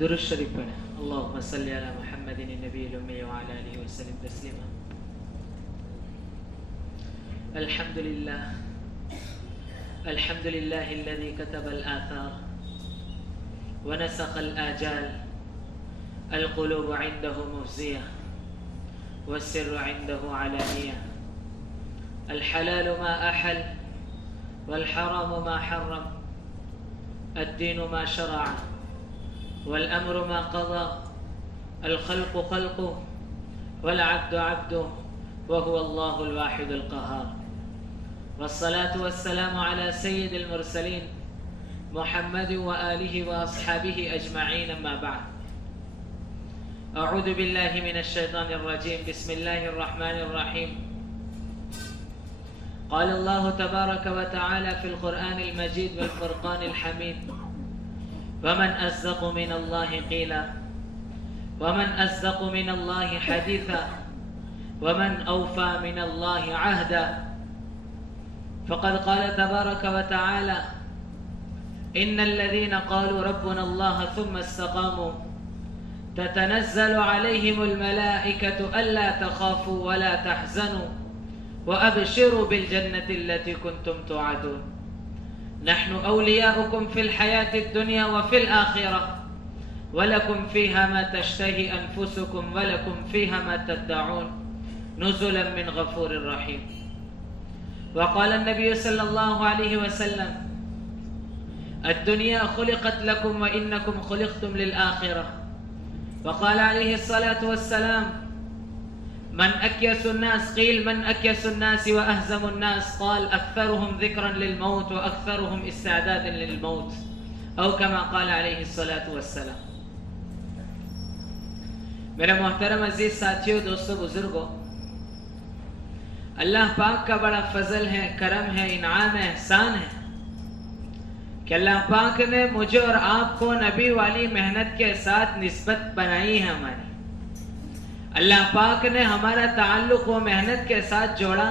درود شریف پڑھیں. اللهم صل على محمد النبي الأمي وعلى آله وسلم تسليما. الحمد لله الذي كتب الآثار ونسخ الآجال. القلوب عنده مفزية والسر عنده علانية. الحلال ما أحل والحرام ما حرم. الدين ما شرع والأمر ما قضى. الخلق خلقه والعبد عبده وهو الله الواحد القهار. والصلاة والسلام على سيد المرسلين محمد وآله وأصحابه أجمعين. أما بعد، أعوذ بالله من الشيطان الرجيم. بسم الله الرحمن الرحيم. قال الله تبارك وتعالى في القرآن المجيد والفرقان الحميد: ومن أصدق من الله قيلا ومن أصدق من الله حديثا ومن أوفى من الله عهدا. فقد قال تبارك وتعالى: إن الذين قالوا ربنا الله ثم استقاموا تتنزل عليهم الملائكة ألا تخافوا ولا تحزنوا وأبشروا بالجنة التي كنتم توعدون. نحن أولياؤكم في الحياة الدنيا وفي الآخرة ولكم فيها ما تشتهي أنفسكم ولكم فيها ما تدعون نزلا من غفور رحيم. وقال النبي صلى الله عليه وسلم: الدنيا خلقت لكم وإنكم خلقتم للآخرة. وقال عليه الصلاة والسلام: من أكيس الناس؟ قيل: من أكيس الناس وأهزم الناس؟ قال: أكثرهم ذكرا للموت وأكثرهم استعدادا للموت، أو كما قال عليه الصلاة والسلام. میرے محترم عزیز ساتھیوں، دوستوں، بزرگوں، اللہ پاک کا بڑا فضل ہے، کرم ہے، انعام ہے، احسان ہے کہ اللہ پاک نے مجھے اور آپ کو نبی والی محنت کے ساتھ نسبت بنائی ہے ہماری. اللہ پاک نے ہمارا تعلق وہ محنت کے ساتھ جوڑا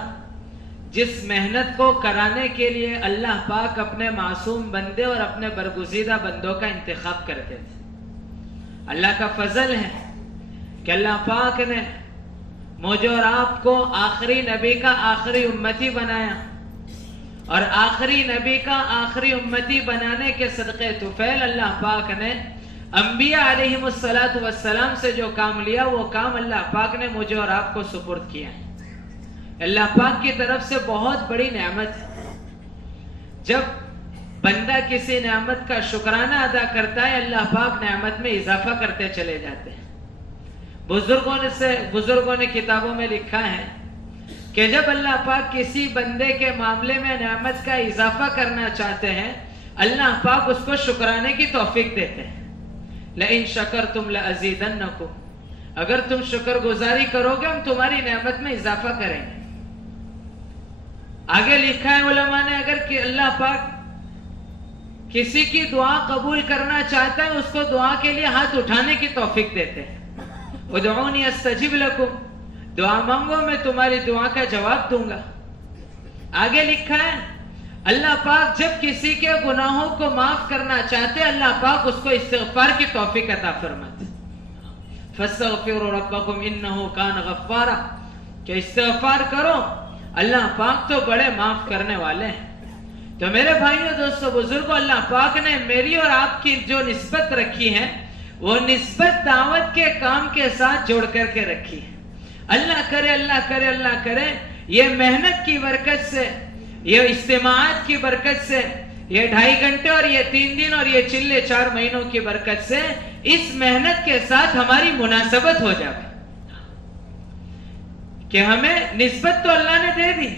جس محنت کو کرانے کے لیے اللہ پاک اپنے معصوم بندے اور اپنے برگزیدہ بندوں کا انتخاب کرتے تھے. اللہ کا فضل ہے کہ اللہ پاک نے مجھے اور آپ کو آخری نبی کا آخری امتی بنایا، اور آخری نبی کا آخری امتی بنانے کے صدقے طفیل اللہ پاک نے انبیاء علیہم السلام سے جو کام لیا وہ کام اللہ پاک نے مجھے اور آپ کو سپرد کیا ہے. اللہ پاک کی طرف سے بہت بڑی نعمت ہے. جب بندہ کسی نعمت کا شکرانہ ادا کرتا ہے، اللہ پاک نعمت میں اضافہ کرتے چلے جاتے ہیں. بزرگوں نے کتابوں میں لکھا ہے کہ جب اللہ پاک کسی بندے کے معاملے میں نعمت کا اضافہ کرنا چاہتے ہیں، اللہ پاک اس کو شکرانے کی توفیق دیتے ہیں. لئن شکرتم لازیدنکم، اگر تم شکر گزاری کرو گے ہم تمہاری نعمت میں اضافہ کریں گے. آگے لکھا ہے علماء نے، اگر کہ اللہ پاک کسی کی دعا قبول کرنا چاہتا ہے اس کو دعا کے لیے ہاتھ اٹھانے کی توفیق دیتے ہیں. ادعونی استجب لکم، دعا مانگو میں تمہاری دعا کا جواب دوں گا. آگے لکھا ہے اللہ پاک جب کسی کے گناہوں کو معاف کرنا چاہتے اللہ پاک اس کو استغفار کی توفیق عطا فرماتے. فاستغفروا ربکم انہ کان غفارا، کہ استغفار کرو، اللہ پاک تو بڑے معاف کرنے والے ہیں. تو میرے بھائیوں، دوستوں، بزرگوں، اللہ پاک نے میری اور آپ کی جو نسبت رکھی ہے وہ نسبت دعوت کے کام کے ساتھ جوڑ کر کے رکھی ہے. اللہ کرے اللہ کرے اللہ کرے یہ محنت کی برکت سے، یہ اجتماعات کی برکت سے، یہ 2.5 گھنٹے اور یہ 3 دن اور یہ چلے 4 مہینوں کی برکت سے اس محنت کے ساتھ ہماری مناسبت ہو جائے کہ ہمیں نسبت تو اللہ نے دے دی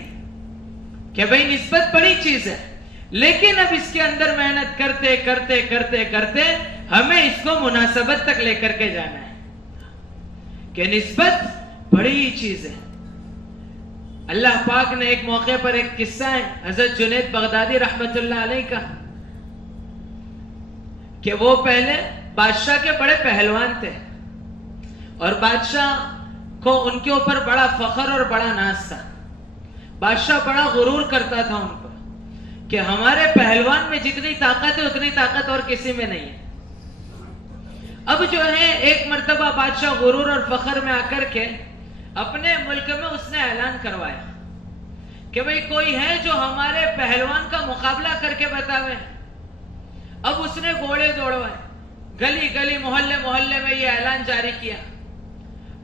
کہ بھئی نسبت بڑی چیز ہے، لیکن اب اس کے اندر محنت کرتے کرتے کرتے کرتے ہمیں اس کو مناسبت تک لے کر کے جانا ہے کہ نسبت بڑی چیز ہے. اللہ پاک نے ایک موقع پر ایک قصہ ہے حضرت جنید بغدادی رحمت اللہ علیہ کا کہ وہ پہلے بادشاہ کے بڑے پہلوان تھے اور بادشاہ کو ان کے اوپر بڑا فخر اور بڑا ناز تھا. بادشاہ بڑا غرور کرتا تھا ان پر کہ ہمارے پہلوان میں جتنی طاقت ہے اتنی طاقت اور کسی میں نہیں ہے. اب جو ہے ایک مرتبہ بادشاہ غرور اور فخر میں آ کر کے اپنے ملک میں اس نے اعلان کروایا کہ بھئی کوئی ہے جو ہمارے پہلوان کا مقابلہ کر کے بتاوے. اب اس نے گھوڑے دوڑوائے, گلی گلی محلے محلے میں یہ اعلان جاری کیا.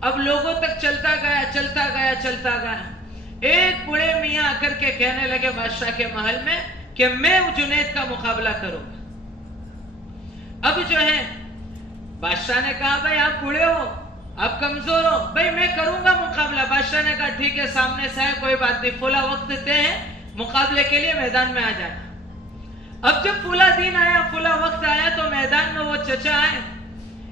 اب لوگوں تک چلتا گیا چلتا گیا چلتا گیا. ایک بڑے میاں آ کر کے کہنے لگے بادشاہ کے محل میں کہ میں جنید کا مقابلہ کروں گا. اب جو ہے بادشاہ نے کہا بھائی آپ بوڑھے ہو, آپ کمزور ہو, بھائی میں کروں گا مقابلہ. بادشاہ نے کہا ٹھیک ہے, سامنے سے ہے, کوئی بات نہیں, فلاں وقت طے ہے, مقابلے کے لیے میدان میں آ جانا. اب جب فلاں دن آیا, فلاں وقت آیا, تو میدان میں وہ چچا آئے.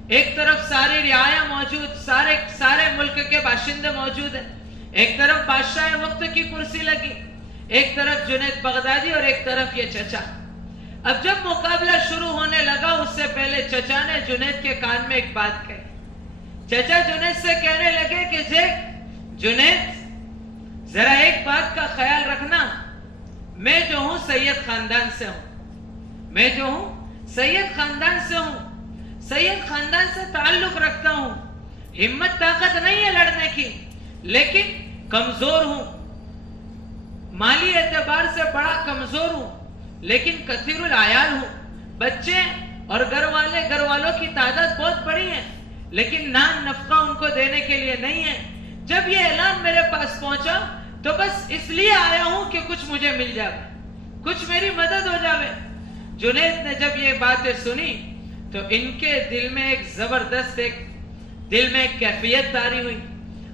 ایک طرف ساری رعایا موجود, سارے ملک کے باشندے موجود ہیں. ایک طرف بادشاہ وقت کی کرسی لگی, ایک طرف جنید بغدادی اور ایک طرف یہ چچا. اب جب مقابلہ شروع ہونے لگا, اس سے پہلے چچا نے جنید کے کان میں ایک بات کہی. چچا جنید سے کہنے لگے کہ جنید ذرا ایک بات کا خیال رکھنا, میں جو ہوں سید خاندان سے ہوں, میں جو ہوں سید خاندان سے ہوں, سید خاندان سے تعلق رکھتا ہوں. ہمت طاقت نہیں ہے لڑنے کی, لیکن کمزور ہوں, مالی اعتبار سے بڑا کمزور ہوں, لیکن کثیر العیال ہوں. بچے اور گھر والوں کی تعداد بہت بڑی ہے, لیکن نان نفقہ ان کو دینے کے لیے نہیں ہے. جب یہ اعلان میرے پاس پہنچا تو بس اس لیے آیا ہوں کہ کچھ مجھے مل جائے, کچھ میری مدد ہو جائے. جنید نے جب یہ باتیں سنی تو ان کے دل میں ایک زبردست دل میں ایک کیفیت طاری ہوئی.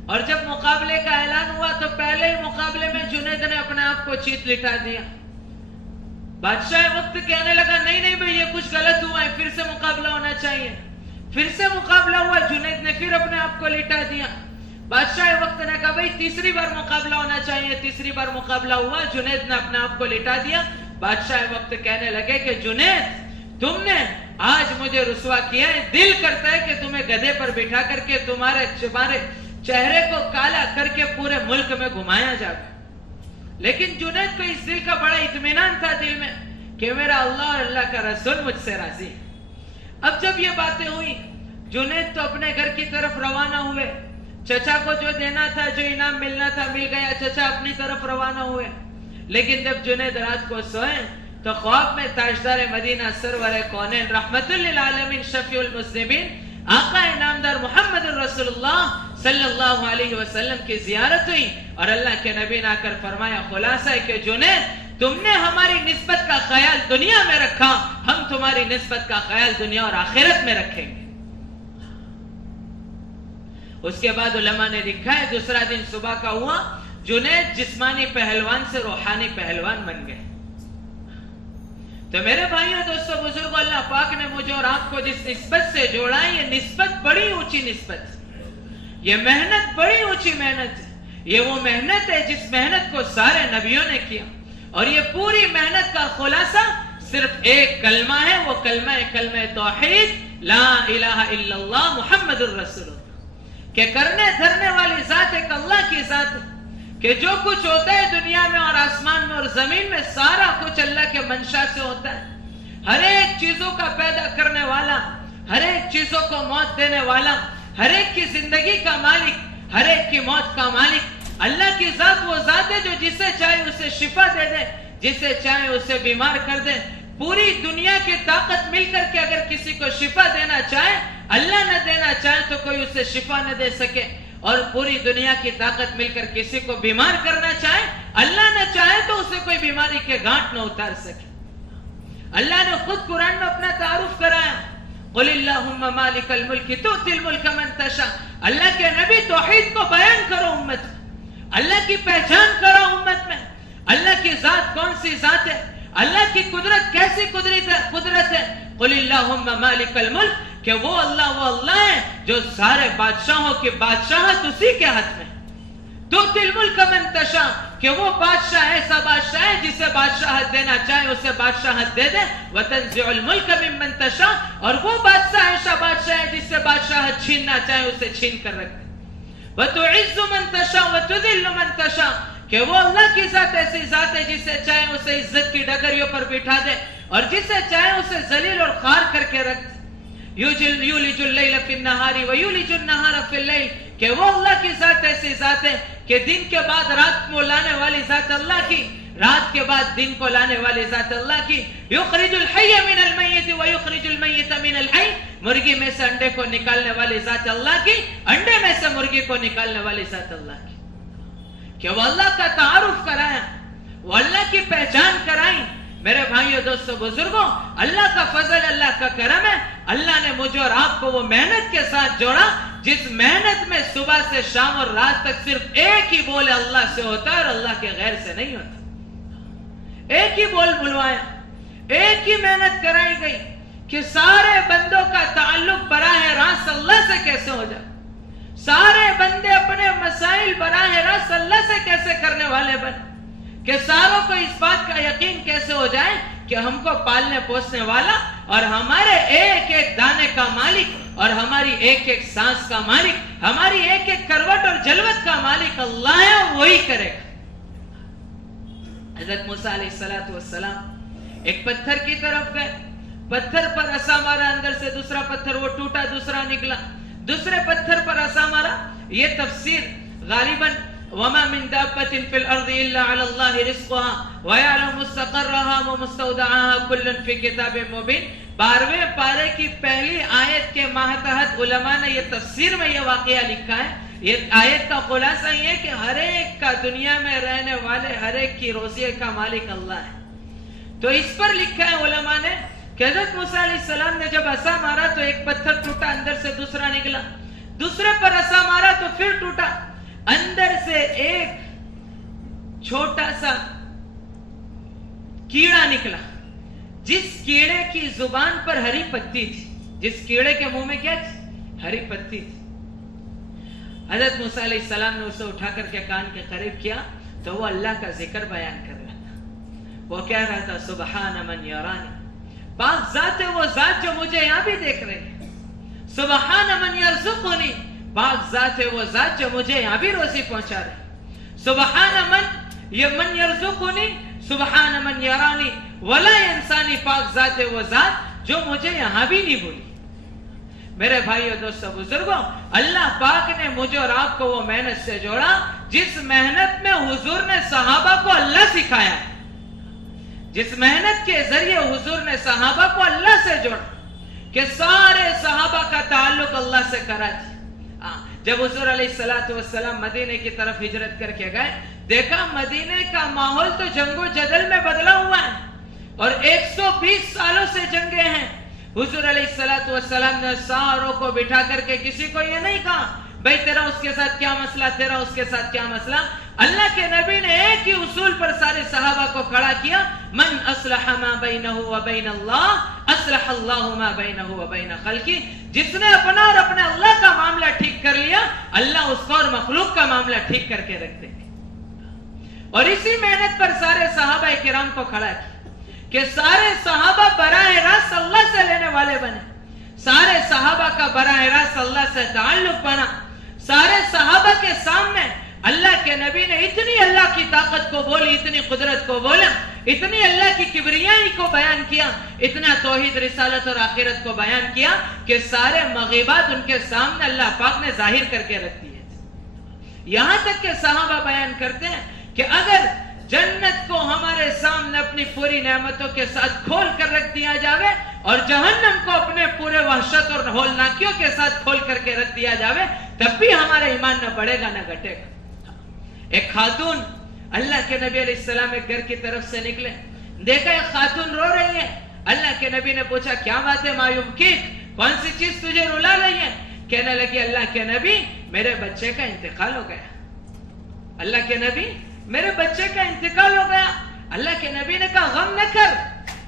اور جب مقابلے کا اعلان ہوا تو پہلے ہی مقابلے میں جنید نے اپنے آپ کو چیت لٹا دیا. بادشاہ وقت کہنے لگا نہیں بھئی یہ کچھ غلط ہوا ہے, پھر سے مقابلہ ہونا چاہیے. پھر سے مقابلہ ہوا, جنید نے پھر اپنے آپ کو لٹا دیا. بادشاہ وقت نے کہا بھئی تیسری بار مقابلہ ہونا چاہیے. تیسری بار مقابلہ ہوا, جنید نے اپنے آپ کو لٹا دیا. بادشاہ وقت کہنے لگے کہ جنید تم نے آج مجھے رسوا کیا ہے, دل کرتا ہے کہ تمہیں گدھے پر بٹھا کر کے تمہارے چہرے کو کالا کر کے پورے ملک میں گھمایا جائے. لیکن جنید کو اس دل کا بڑا اطمینان تھا دل میں کہ میرا اللہ اور اللہ کا رسول مجھ سے راضی ہے. اب جب یہ باتیں ہوئی, جنید تو اپنے گھر کی طرف روانہ ہوئے. چچا کو جو دینا تھا, جو انعام ملنا تھا مل گیا, چچا اپنی طرف روانہ ہوئے. لیکن جب جنید رات کو سوئے تو خواب میں تاجدار مدینہ سرور کونین رحمت للعالمین شفیع المسلمین آقا انعامدار محمد رسول اللہ صلی اللہ علیہ وسلم کی زیارت ہوئی. اور اللہ کے نبی نے آ کر فرمایا خلاصہ ہے کہ جنید تم نے ہماری نسبت کا خیال دنیا میں رکھا, ہم تمہاری نسبت کا خیال دنیا اور آخرت میں رکھیں گے. اس کے بعد علماء نے لکھا ہے دوسرا دن صبح کا ہوا, جنید جسمانی پہلوان سے روحانی پہلوان بن گئے. تو میرے بھائیوں دوستوں بزرگوں, اللہ پاک نے مجھے اور آپ کو جس نسبت سے جوڑا ہے, یہ نسبت بڑی اونچی نسبت ہے, یہ محنت بڑی اونچی محنت ہے. یہ وہ محنت ہے جس محنت کو سارے نبیوں نے کیا, اور یہ پوری محنت کا خلاصہ صرف ایک کلمہ ہے, وہ کلمہ توحید لا الہ الا اللہ محمد الرسول اللہ. کہ کرنے دھرنے والی ذات ایک اللہ کی ذات ہے, کہ جو کچھ ہوتا ہے دنیا میں اور آسمان میں اور زمین میں سارا کچھ اللہ کے منشا سے ہوتا ہے. ہر ایک چیزوں کا پیدا کرنے والا, ہر ایک چیزوں کو موت دینے والا, ہر ایک کی زندگی کا مالک, ہر ایک کی موت کا مالک اللہ کی ذات وہ ذات ہے جو جسے چاہے اسے شفا دے دے, جسے چاہے اسے بیمار کر دے. پوری دنیا کی طاقت مل کر کے اگر کسی کو شفا دینا چاہے, اللہ نہ دینا چاہے تو کوئی اسے شفا نہ دے سکے. اور پوری دنیا کی طاقت مل کر کسی کو بیمار کرنا چاہے, اللہ نہ چاہے تو اسے کوئی بیماری کے گانٹ نہ اتار سکے. اللہ نے خود قرآن میں اپنا تعارف کرایا, قل اللہم مالک الملک تؤتی الملک من تشاء. اللہ کے نبی توحید کو بیان کرو امت میں, اللہ کی پہچان کرو امت میں. اللہ کی ذات کون سی ذات ہے, اللہ کی قدرت کیسی قدرت ہے. قل اللہم مالک الملک, کہ وہ اللہ ہے جو سارے بادشاہوں کی بادشاہت اسی کے ہاتھ میں. تؤتی الملک من تشاء, کہ وہ بادشاہ ایسا بادشاہ ہے جسے بادشاہت دینا چاہے اسے بادشاہت دے دے. وتنزع الملک ممن تشاء, اور وہ بادشاہ ایسا بادشاہ ہے جس سے بادشاہت چھیننا چاہے اسے چھین کر رکھ دے. وتعز من تشاء وتذل من تشاء, کہ وہ اللہ کی ذات ایسی ذات ہے جسے چاہے اسے عزت کی ڈگریوں پر بٹھا دے اور جسے چاہے اسے ذلیل اور خوار کر کے رکھ دے. یولج اللیل فی النہار ویولج النہار فی اللیل، کہ وہ اللہ کی ذات ایسی ذات ہے کہ دن کے بعد رات کو لانے والی ذات اللہ کی، رات کے بعد دن کو لانے والی ذات اللہ کی. یخرج الحی من المیت ویخرج المیت من الحی، مرغی میں سے انڈے کو نکالنے والی ذات اللہ کی، انڈے میں سے مرغی کو نکالنے والی ذات اللہ کی. کہ وہ اللہ کا تعارف کرایا، وہ اللہ کی پہچان کرائی. میرے بھائیوں دوستوں بزرگوں، اللہ کا فضل، اللہ کا کرم ہے. اللہ نے مجھے اور آپ کو وہ محنت کے ساتھ جوڑا جس محنت میں صبح سے شام اور رات تک صرف ایک ہی بول اللہ سے ہوتا ہے اور اللہ کے غیر سے نہیں ہوتا. ایک ہی بول بلوایا، ایک ہی محنت کرائی گئی کہ سارے بندوں کا تعلق براہ راست اللہ سے کیسے ہو جائے، سارے بندے اپنے مسائل براہ راست اللہ سے کیسے کرنے والے بنے، کہ ساروں کو اس بات کا یقین کیسے ہو جائے کہ ہم کو پالنے پوسنے والا اور ہمارے ایک ایک دانے کا مالک اور ہماری ایک ایک سانس کا مالک، ہماری ایک ایک کروٹ اور جلوت کا مالک اللہ ہے، وہی کرے گا. حضرت موسیٰ علیہ السلام ایک پتھر کی طرف گئے، پتھر پر عصا مارا، اندر سے دوسرا پتھر وہ ٹوٹا، دوسرا نکلا، دوسرے پتھر پر عصا مارا. یہ تفسیر غالباً وَمَا مِن دَابَّةٍ فِي الْأَرْضِ إِلَّا عَلَى اللَّهِ رِزْقُهَا وَيَعْلَمُ مُسْتَقَرَّهَا وَمُسْتَوْدَعَهَا كُلٌّ فِي كِتَابٍ مُبِينٍ. 12ویں پارے کی پہلی آیت کے ماتحت علماء نے یہ تفسیر میں یہ واقعہ لکھا ہے. یہ آیت کا خلاصہ یہ ہے کہ ہر ایک کا دنیا میں رہنے والے ہر ایک کی روزی کا مالک اللہ ہے. تو اس پر لکھا ہے علماء نے کہ حضرت موسیٰ علیہ السلام نے جب عصا مارا تو ایک پتھر ٹوٹا، اندر سے دوسرا نکلا، دوسرے پر عصا مارا تو پھر ٹوٹا، اندر سے ایک چھوٹا سا کیڑا نکلا، جس کیڑے کی زبان پر ہری پتی تھی، جس کیڑے کے منہ میں کیا تھی؟ ہری پتی تھی. حضرت موسیٰ علیہ السلام نے اسے اٹھا کر کے کان کے قریب کیا تو وہ اللہ کا ذکر بیان کر رہا تھا. وہ کہہ رہا تھا سبحان من یرانی، پاک ذات ہے وہ ذات جو مجھے یہاں بھی دیکھ رہی ہے. سبحان من یرزقنی، پاک ذات ہے وہ ذات جو مجھے یہاں بھی روزی پہنچا رہی. سبحان من یرزقنی سبحان من یرانی ولا انسانی، پاک ذات ہے وہ ذات جو مجھے یہاں بھی نہیں بھولی. میرے بھائیو دوستو بزرگوں، اللہ پاک نے مجھے اور آپ کو وہ محنت سے جوڑا جس محنت میں حضور نے صحابہ کو اللہ سکھایا، جس محنت کے ذریعے حضور نے صحابہ کو اللہ سے جوڑا کہ سارے صحابہ کا تعلق اللہ سے کرا. جب حضور علیہ السلام مدینے کی طرف ہجرت کر کے گئے، دیکھا مدینے کا ماحول تو جنگ و جدل میں بدلا ہوا ہے اور 120 سالوں سے جنگیں ہیں. حضور علیہ السلام نے ساروں کو بٹھا کر کے کسی کو یہ نہیں کہا بھئی تیرا اس کے ساتھ کیا مسئلہ، تیرا اس کے ساتھ کیا مسئلہ. اللہ کے نبی نے ایک ہی اصول پر سارے صحابہ کو کھڑا کیا، من اصلح ما بینہ وبین اللہ اصلح اللہ ما بینہ وبین خلقی. جس نے اپنا اور اپنے اللہ کا معاملہ ٹھیک کر لیا، اللہ اس کو اور مخلوق کا معاملہ ٹھیک کر کے رکھ دیں گے. اور اسی محنت پر سارے صحابہ کرام کو کھڑا کیا کہ سارے صحابہ براہ راست اللہ سے لینے والے بنے، سارے صحابہ کا براہ راست اللہ سے تعلق بنا. سارے صحابہ کے سامنے اللہ کے نبی نے اتنی اللہ کی طاقت کو بولی، اتنی قدرت کو بولا، اتنی اللہ کی کبریائی کو بیان کیا، اتنا توحید رسالت اور آخرت کو بیان کیا کہ سارے مغیبات ان کے سامنے اللہ پاک نے ظاہر کر کے رکھ دیے. یہاں تک کہ صحابہ بیان کرتے ہیں کہ اگر جنت کو ہمارے سامنے اپنی پوری نعمتوں کے ساتھ کھول کر رکھ دیا جاوے اور جہنم کو اپنے پورے وحشت اور ہولناکیوں کے ساتھ کھول کر کے رکھ دیا جاوے، تب بھی ہمارا ایمان نہ بڑھے گا نہ گھٹے گا. ایک خاتون، اللہ کے نبی علیہ السلام ایک گھر کی طرف سے نکلے، دیکھا ایک خاتون رو رہی ہے. اللہ کے نبی نے پوچھا کیا بات ہے معیوب کی، کون سی چیز تجھے رلا رہی ہے؟ کہنے لگی اللہ کے نبی میرے بچے کا انتقال ہو گیا. اللہ کے نبی میرے بچے کا انتقال ہو گیا. اللہ کے نبی نے کہا غم نہ کر،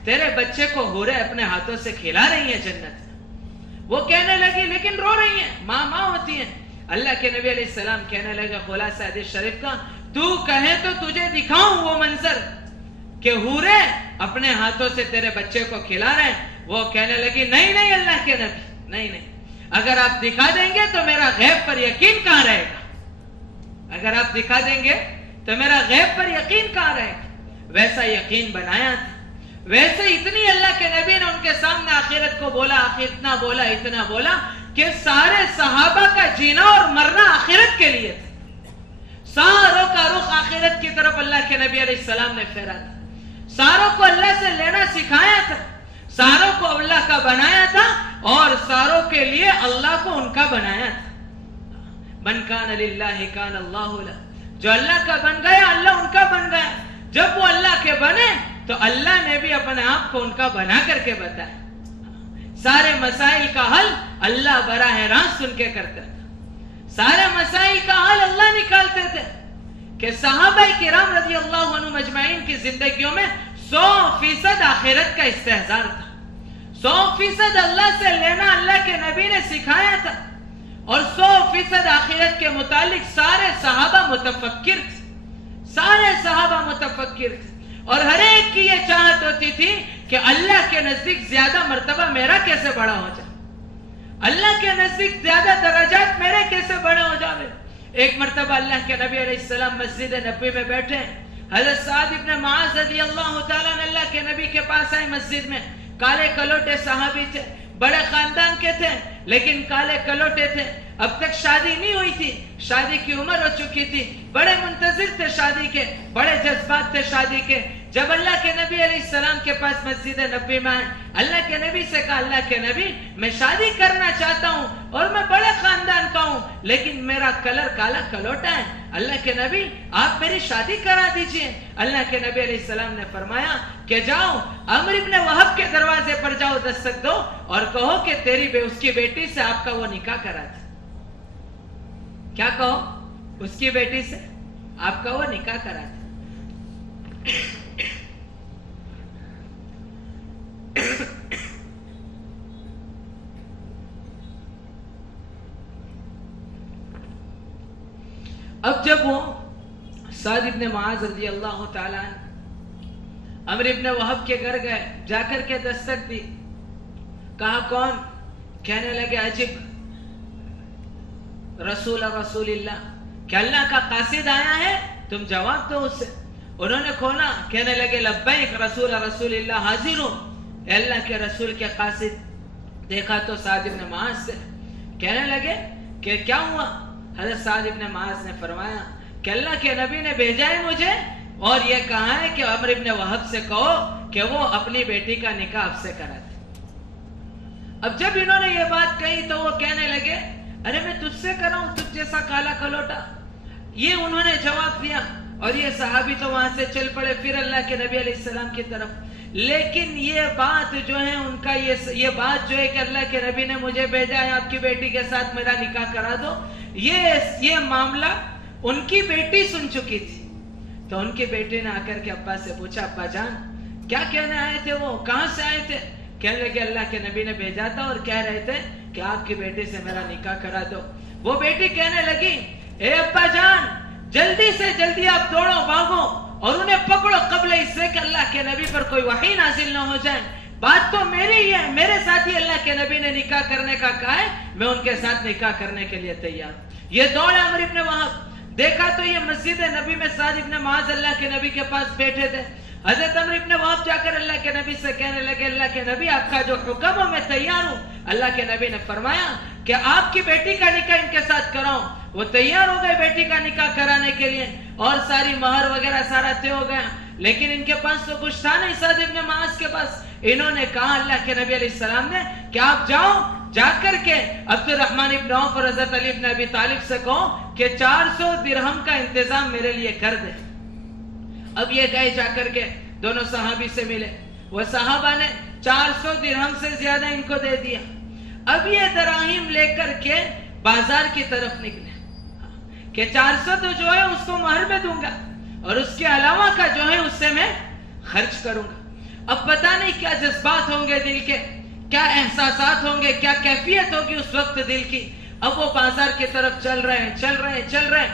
تیرے بچے کو حوریں اپنے ہاتھوں سے کھلا رہی ہیں جنت میں. وہ کہنے لگی لیکن رو رہی ہیں، ماں ہوتی ہیں. اللہ کے نبی علیہ السلام کہنے لگے خلاصہ حدیث شریف کا، تو کہے تو تجھے دکھاؤں وہ منظر کہ حوریں اپنے ہاتھوں سے تیرے بچے کو کھلا رہے ہیں. وہ کہنے لگی نہیں اللہ کے نبی، نہیں، اگر آپ دکھا دیں گے تو میرا غیب پر یقین کہاں رہے گا، اگر آپ دکھا دیں گے تو میرا غیب پر یقین کہاں رہے گا. ویسا یقین بنایا تھا. ویسے اتنی اللہ کے نبی نے ان کے سامنے آخرت کو بولا، اتنا بولا کہ سارے صحابہ کا جینا اور مرنا آخرت کے لیے تھا. ساروں کا رخ آخرت کی طرف اللہ کے نبی علیہ السلام نے پھیرا تھا. ساروں کو اللہ سے لینا سکھایا تھا، ساروں کو اللہ کا بنایا تھا اور ساروں کے لیے اللہ کو ان کا بنایا تھا. من کان للہ کان اللہ لہ، جو اللہ کا بن گیا اللہ ان کا بن گیا. جب وہ اللہ کے بنے تو اللہ نے بھی اپنے آپ کو ان کا بنا کر کے بتایا. سارے مسائل کا حل اللہ براہ راست ان کے کرتا تھا. سارے مسائل کا حل اللہ نکالتے تھے کہ صحابہ کرام رضی اللہ عنہ مجمعین کی زندگیوں میں 100% آخرت کا استحضار تھا. 100% اللہ سے لینا اللہ کے نبی نے سکھایا تھا اور 100% آخرت کے متعلق سارے صحابہ متفکر تھے. سارے صحابہ متفکر تھے اور ہر ایک کی یہ چاہت ہوتی تھی کہ اللہ کے نزدیک زیادہ مرتبہ میرا کیسے بڑا ہو جائے، اللہ کے نزدیک زیادہ درجات میرے کیسے بڑے ہو جائے. ایک مرتبہ اللہ کے نبی علیہ السلام مسجد نبی میں بیٹھے، حضرت سعد ابن معاذ رضی اللہ تعالیٰ نے اللہ کے نبی کے پاس آئے. مسجد میں کالے کلوٹے صحابی تھے، بڑے خاندان کے تھے لیکن کالے کلوٹے تھے. اب تک شادی نہیں ہوئی تھی، شادی کی عمر ہو چکی تھی، بڑے منتظر تھے شادی کے، بڑے جذبات تھے شادی کے. جب اللہ کے نبی علیہ السلام کے پاس مسجد نبی میں آئے، اللہ کے نبی سے کہا اللہ کے نبی میں شادی کرنا چاہتا ہوں اور میں بڑے خاندان کا ہوں لیکن میرا کلر کالا کلوٹا ہے، اللہ کے نبی آپ میری شادی کرا دیجئے. اللہ کے نبی علیہ السلام نے فرمایا کہ جاؤ عمرو ابن وہب کے دروازے پر جاؤ، دستک دو اور کہو کہ اس کی بیٹی سے آپ کا وہ نکاح کرا دے. کیا کہو؟ اس کی بیٹی سے آپ کا وہ نکاح کرا دے. اب جب وہ سعد ابن معاذ رضی اللہ تعالیٰ عمرو ابن وہب کے گھر گئے، جا کر کے دستک دی، کہا کون؟ کہنے لگے عجیب رسول اللہ، کہ اللہ کا قاصد آیا ہے، تم جواب دو اسے. انہوں نے کھولا، کہنے لگے لبیک رسول اللہ حاضر ہوں، اے اللہ کے رسول کے قاصد. دیکھا تو سعد ابن معاذ سے. کہنے لگے کہ کیا ہوا؟ حضرت سعد ابن معاذ نے فرمایا کہ اللہ کے نبی نے بھیجا ہے مجھے اور یہ کہا ہے کہ عمرو ابن وہب سے کہو کہ وہ اپنی بیٹی کا نکاح آپ سے کرا دے. اب جب انہوں نے یہ بات کہی تو وہ کہنے لگے ارے میں تجھ سے کراؤں، تجھ جیسا کالا کلوٹا. یہ انہوں نے جواب دیا اور یہ صحابی تو وہاں سے چل پڑے پھر اللہ کے نبی علیہ السلام کی طرف. لیکن یہ بات جو ہے ان کا یہ بات جو ہے کہ اللہ کے نبی نے مجھے بھیجا ہے آپ کی بیٹی کے ساتھ میرا نکاح کرا دو، یہ معاملہ ان کی بیٹی سن چکی تھی. تو ان کی بیٹی نے آ کر کے ابا سے پوچھا ابا جان کیا کہنے آئے تھے، وہ کہاں سے آئے تھے؟ کہنے لگے اللہ کے نبی نے بھیجا تھا اور کہہ رہے تھے کہ آپ کی بیٹی سے میرا نکاح کرا دو. وہ بیٹی کہنے لگی اے ابا جان جلدی سے جلدی آپ دوڑو بھاگو اور انہیں پکڑو قبل اس سے کہ اللہ کے نبی پر کوئی وحی نازل نہ ہو جائے. بات تو میری ہی ہے، میرے ساتھ ہی اللہ کے نبی نے نکاح کرنے کا کہا ہے، میں ان کے ساتھ نکاح کرنے کے لیے تیار. یہ دوڑے عمرو ابن وہب. دیکھا تو یہ مسجد نبی میں سعد ابن معاذ اللہ کے نبی کے پاس بیٹھے تھے. حضرت عمرو ابن وہب جا کر اللہ کے نبی سے کہنے لگے اللہ کے نبی آپ کا جو حکم ہو میں تیار ہوں. اللہ کے نبی نے فرمایا کہ آپ کی بیٹی کا نکاح ان کے ساتھ کراؤں. وہ تیار ہو گئے بیٹی کا نکاح کرانے کے لیے اور ساری مہر وغیرہ سارا طے ہو گیا. لیکن ان کے پاس تو کچھ تھا نہیں سعد ابن معاذ کے پاس. انہوں نے کہا اللہ کے نبی علیہ السلام نے کہ آپ جاؤ جا کر کے عبد الرحمن ابن عوف اور حضرت علی ابن ابی طالب سے کہو کہ 400 درہم کا انتظام میرے لیے کر دے. اب یہ گئے جا کر کے دونوں صحابی سے ملے. وہ صحابہ نے 400 درہم سے زیادہ ان کو دے دیا. اب یہ دراہیم لے کر کے بازار کی طرف نکلے کہ 400 تو جو ہے اس کو مہر میں دوں گا اور اس کے علاوہ کا جو ہے اس سے میں خرچ کروں گا. اب پتہ نہیں کیا جذبات ہوں گے دل کے، کیا احساسات ہوں گے، کیا کیفیت ہوگی اس وقت دل کی. اب وہ بازار کی طرف چل رہے ہیں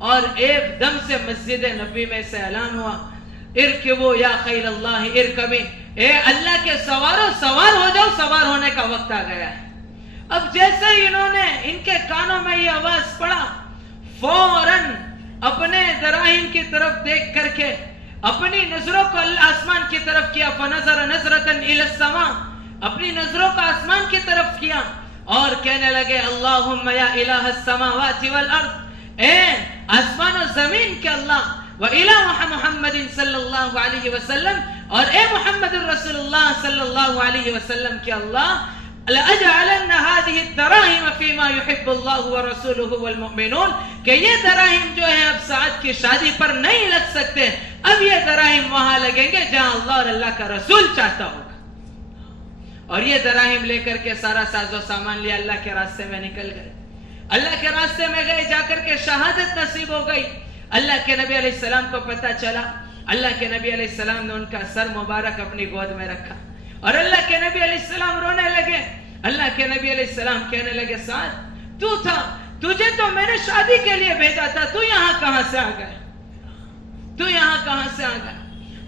اور ایک دم سے مسجد نبی میں سے اعلان ہوا ارکبوا یا خیل اللہ ارکبی، اے اللہ کے سوارو سوار ہو جاؤ، سوار ہونے کا وقت آ گیا ہے. اب جیسے ہی انہوں نے ان کے کانوں میں یہ آواز پڑا فوراً اپنے دراہیم کی طرف دیکھ کر کے اپنی نظروں کو اللہ آسمان کی طرف کیا. فنظر نظرة الى السماء، اپنی نظروں کا آسمان کی طرف کیا اور کہنے لگے اللہم یا الہ السماوات والارض، اے آسمان و زمین کے اللہ، وَإِلَىٰ محمد صلی اللہ علیہ وسلم، اور اے محمد رسول اللہ صلی اللہ علیہ وسلم کے اللہ، لَأَجْعَلَنَّ هَذِهِ الدَّرَاهِمَ فِي مَا يُحِبُّ اللَّهُ وَرَسُولُهُ وَالْمُؤْمِنُونَ، کہ یہ دراہم جو ہیں اب سعد کی شادی پر نہیں لگ سکتے، اب یہ دراہم وہاں لگیں گے جہاں اللہ اور اللہ کا رسول چاہتا ہوگا۔ اور یہ دراہم لے کر کے سارا ساز و سامان لیا، اللہ کے راستے میں نکل گئے، اللہ کے راستے میں گئے، جا کر کے شہادت نصیب ہو گئی۔ اللہ کے نبی علیہ السلام کو پتہ چلا، اللہ کے نبی علیہ السلام نے ان کا سر مبارک اپنی گود میں رکھا اور اللہ کے نبی علیہ السلام رونے لگے۔ اللہ کے نبی علیہ السلام کہنے لگے سعد تو تھا، تجھے تو میں نے شادی کے لیے بھیجا تھا، تو یہاں کہاں سے آ گیا، تو یہاں کہاں سے آ گیا۔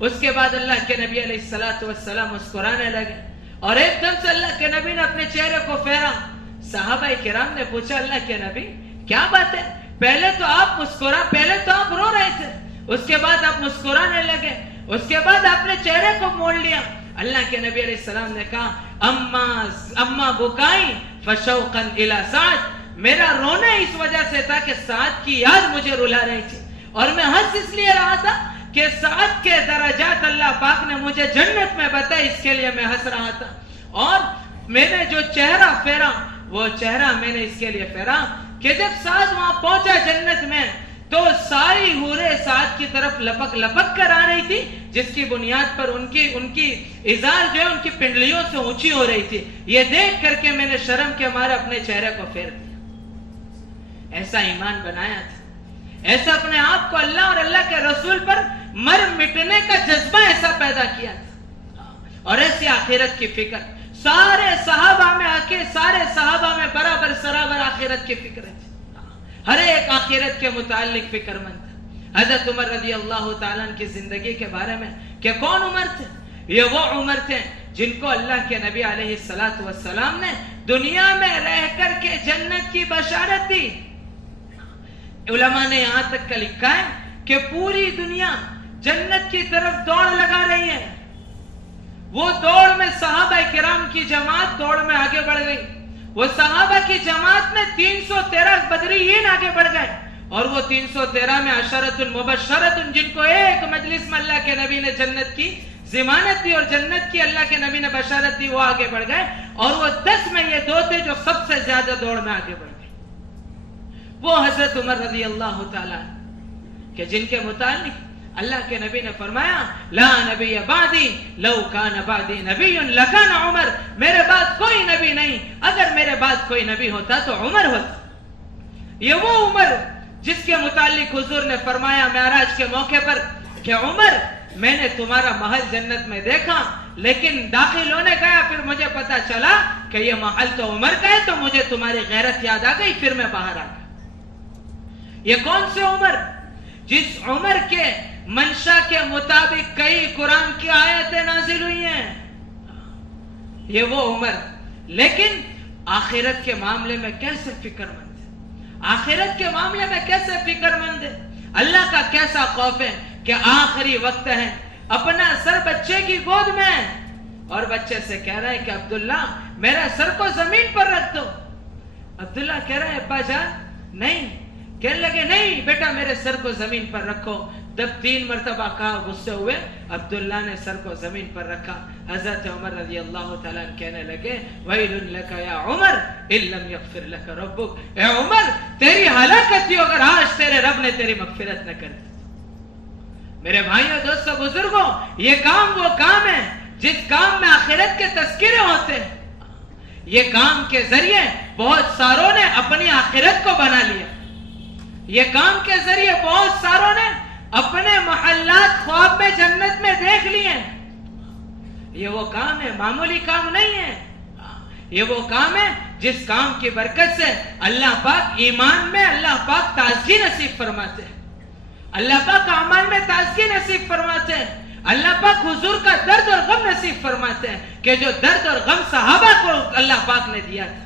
اس کے بعد اللہ کے نبی علیہ السلام مسکرانے لگے اور ایک دم سے اللہ کے نبی نے اپنے چہرے کو پھیرا۔ صحابہ کرام نے پوچھا اللہ کے نبی کیا بات ہے، پہلے تو آپ پہلے تو آپ رو رہے تھے، اس کے بعد آپ مسکرانے لگے، اس کے بعد آپ نے چہرے کو موڑ لیا۔ اللہ کے نبی علیہ السلام نے کہا اما بکائی فشوقا الی سعد، میرا رونا اس وجہ سے تھا کہ سعد کی یاد مجھے رلا رہی تھی، اور میں ہنس اس لیے رہا تھا کہ سعد کے درجات اللہ پاک نے مجھے جنت میں بتائے، اس کے لیے میں ہنس رہا تھا۔ اور میں نے جو چہرہ پھیرا، وہ چہرہ میں نے اس کے لیے پھیرا کہ جب سعد وہاں پہنچا جنت میں تو ساری حوریں سعد کی طرف لپک لپک کر آ رہی تھی، جس کی بنیاد پر ان کی ازار جو ہے ان کی پنڈلیوں سے اونچی ہو رہی تھی۔ یہ دیکھ کر کے میں نے شرم کے مارے اپنے چہرے کو پھیر دیا۔ ایسا ایمان بنایا تھا، ایسا اپنے آپ کو اللہ اور اللہ کے رسول پر مر مٹنے کا جذبہ ایسا پیدا کیا تھا، اور ایسی آخرت کی فکر سارے صحابہ میں برابر سرابر آخرت کی فکر تھی، ہر ایک آخرت کے متعلق فکر مند تھا۔ حضرت عمر رضی اللہ تعالیٰ کی زندگی کے بارے میں کہ کون عمر تھے، یہ وہ عمر تھے جن کو اللہ کے نبی علیہ السلام نے دنیا میں رہ کر کے جنت کی بشارت دی۔ علماء نے یہاں تک کا لکھا ہے کہ پوری دنیا جنت کی طرف دوڑ لگا رہی ہے، وہ دوڑ میں صحابہ کرام کی جماعت دوڑ میں آگے بڑھ گئی، وہ صحابہ کی جماعت میں 313 بدریین آگے بڑھ گئے، اور وہ 313 میں عشرۃ المبشرۃ جن کو ایک مجلس میں اللہ کے نبی نے جنت کی ضمانت دی اور جنت کی اللہ کے نبی نے بشارت دی، وہ آگے بڑھ گئے، اور وہ 10 میں یہ دو تھے جو سب سے زیادہ دوڑ میں آگے بڑھ گئے، وہ حضرت عمر رضی اللہ تعالیٰ کہ جن کے متعلق اللہ کے نبی نے فرمایا لا نبی بعدی لو کان بعدی نبی لکان عمر، میرے بعد کوئی نبی نہیں، اگر میرے بعد کوئی نبی ہوتا تو عمر ہوتا۔ یہ وہ عمر جس کے متعلق حضور نے فرمایا معراج کے موقع پر کہ عمر میں نے تمہارا محل جنت میں دیکھا، لیکن داخل ہونے گیا پھر مجھے پتا چلا کہ یہ محل تو عمر کا ہے، تو مجھے تمہاری غیرت یاد آ گئی، پھر میں باہر آ گیا۔ یہ کون سے عمر؟ جس عمر کے منشا کے مطابق کئی قرآن کی آیتیں نازل ہوئی ہیں، یہ وہ عمر، لیکن آخرت کے معاملے میں کیسے فکر مند ہے، آخرت کے معاملے میں کیسے فکر مند ہے، اللہ کا کیسا خوف ہے کہ آخری وقت ہے، اپنا سر بچے کی گود میں ہے اور بچے سے کہہ رہا ہے کہ عبداللہ میرا سر کو زمین پر رکھ دو۔ عبداللہ کہہ رہا ہے ابا جان نہیں، کہنے لگے نہیں بیٹا میرے سر کو زمین پر رکھو۔ جب 3 مرتبہ کہا غصے ہوئے، عبداللہ نے سر کو زمین پر رکھا۔ حضرت عمر رضی اللہ تعالیٰ کہنے لگے وَيْلٌ لَكَ يَا عُمَرْ إِن لَمْ يَغْفِرْ لَكَ رَبُّكَ، اے عمر تیری ہلاکت تھی اگر آج تیرے رب نے تیری مغفرت نہ کر دی۔ میرے بھائیوں دوستوں بزرگوں، یہ کام وہ کام ہے جس کام میں آخرت کے تذکرے ہوتے ہیں۔ یہ کام کے ذریعے بہت ساروں نے اپنی آخرت کو بنا لیا، یہ کام کے ذریعے بہت ساروں نے اپنے محلات خواب میں جنت میں دیکھ لیے۔ یہ وہ کام ہے، معمولی کام نہیں ہے، یہ وہ کام ہے جس کام کی برکت سے اللہ پاک ایمان میں اللہ پاک تازگی نصیب فرماتے ہیں، اللہ پاک اعمال میں تازگی نصیب فرماتے ہیں، اللہ پاک حضور کا درد اور غم نصیب فرماتے ہیں کہ جو درد اور غم صحابہ کو اللہ پاک نے دیا تھا،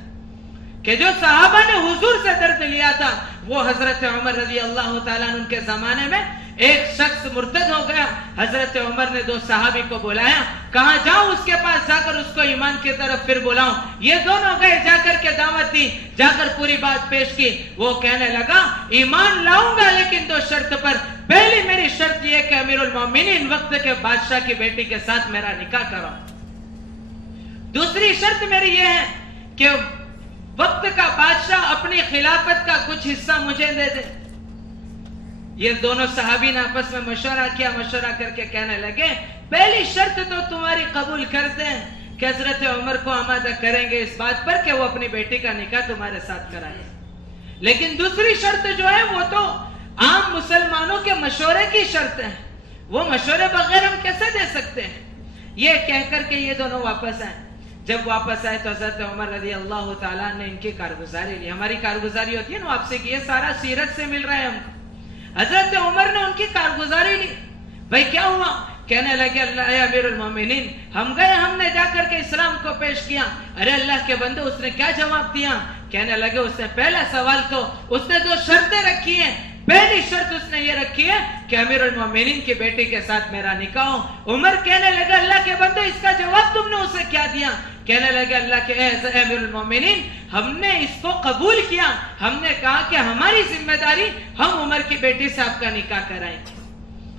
کہ جو صحابہ نے حضور سے درد لیا تھا، وہ حضرت عمر رضی اللہ تعالیٰ عنہ کے زمانے میں ایک شخص مرتد ہو گیا. حضرت عمر نے 2 صحابی کو بلایا, کہاں جاؤں اس کے پاس جا کر اس کو ایمان کی طرف پھر بلاؤں. یہ دونوں گئے, جا کر کے دعوت دی, جا کر پوری بات پیش کی. وہ کہنے لگا ایمان لاؤں گا لیکن 2 شرط پر. پہلی میری شرط یہ کہ امیر المومنین وقت کے بادشاہ کی بیٹی کے ساتھ میرا نکاح کرو. دوسری شرط میری یہ ہے کہ وقت کا بادشاہ اپنی خلافت کا کچھ حصہ مجھے دے دے. یہ دونوں صحابی نے آپس میں مشورہ کیا, مشورہ کر کے کہنے لگے پہلی شرط تو تمہاری قبول کرتے ہیں کہ حضرت عمر کو آمادہ کریں گے اس بات پر کہ وہ اپنی بیٹی کا نکاح تمہارے ساتھ کرائے, لیکن دوسری شرط جو ہے وہ تو عام مسلمانوں کے مشورے کی شرط ہے, وہ مشورے بغیر ہم کیسے دے سکتے ہیں. یہ کہہ کر کے یہ دونوں واپس آئے. جب واپس آئے تو حضرت عمر رضی اللہ تعالیٰ نے ان کی کارگزاری لی. ہماری کارگزاری ہوتی ہے نا آپ سے کہ یہ سارا سیرت سے مل رہا ہے ہم کو. حضرت عمر نے ان کی کارگزاری لی. بھائی کیا ہوا؟ کہنے لگے اللہ امیر المومنین ہم گئے, ہم نے جا کر کے اسلام کو پیش کیا. ارے اللہ کے بندے اس نے کیا جواب دیا؟ کہنے لگے اس نے پہلا سوال تو اس نے 2 شرطیں رکھی ہیں. پہلی شرط اس نے یہ رکھی ہے کہ امیر المومنین کی بیٹی کے ساتھ میرا نکاح ہو. عمر کہنے لگے اللہ کے بندو اس کا جواب تم نے اسے کیا دیا؟ کہنے لگے اللہ کے امیر المومنین ہم نے اس کو قبول کیا, ہم نے کہا کہ ہماری ذمہ داری ہم عمر کی بیٹی سے آپ کا نکاح کرائیں گے.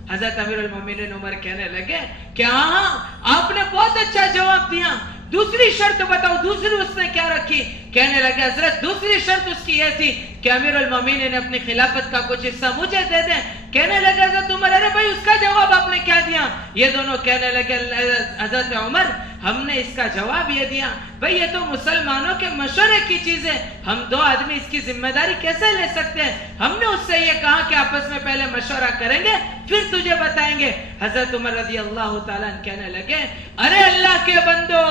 حضرت امیر المومنین عمر کہنے لگے کہ ہاں آپ نے بہت اچھا جواب دیا, دوسری شرط بتاؤ. دوسری اس نے کیا رکھی؟ کہنے لگے حضرت دوسری شرط اس کی یہ تھی کہ امیر المومنین نے اپنی خلافت کا کچھ حصہ مجھے دے دیں. کہنے لگے حضرت عمر ارے بھائی اس کا جواب آپ نے کیا دیا؟ یہ دونوں کہنے لگے حضرت عمر ہم نے اس کا جواب یہ دیا بھائی یہ تو مسلمانوں کے مشورے کی چیز ہے, ہم 2 آدمی اس کی ذمہ داری کیسے لے سکتے ہیں. ہم نے اس سے یہ کہا کہ آپس میں پہلے مشورہ کریں گے پھر تجھے بتائیں گے. حضرت عمر رضی اللہ تعالیٰ کہنے لگے ارے اللہ کے بندو,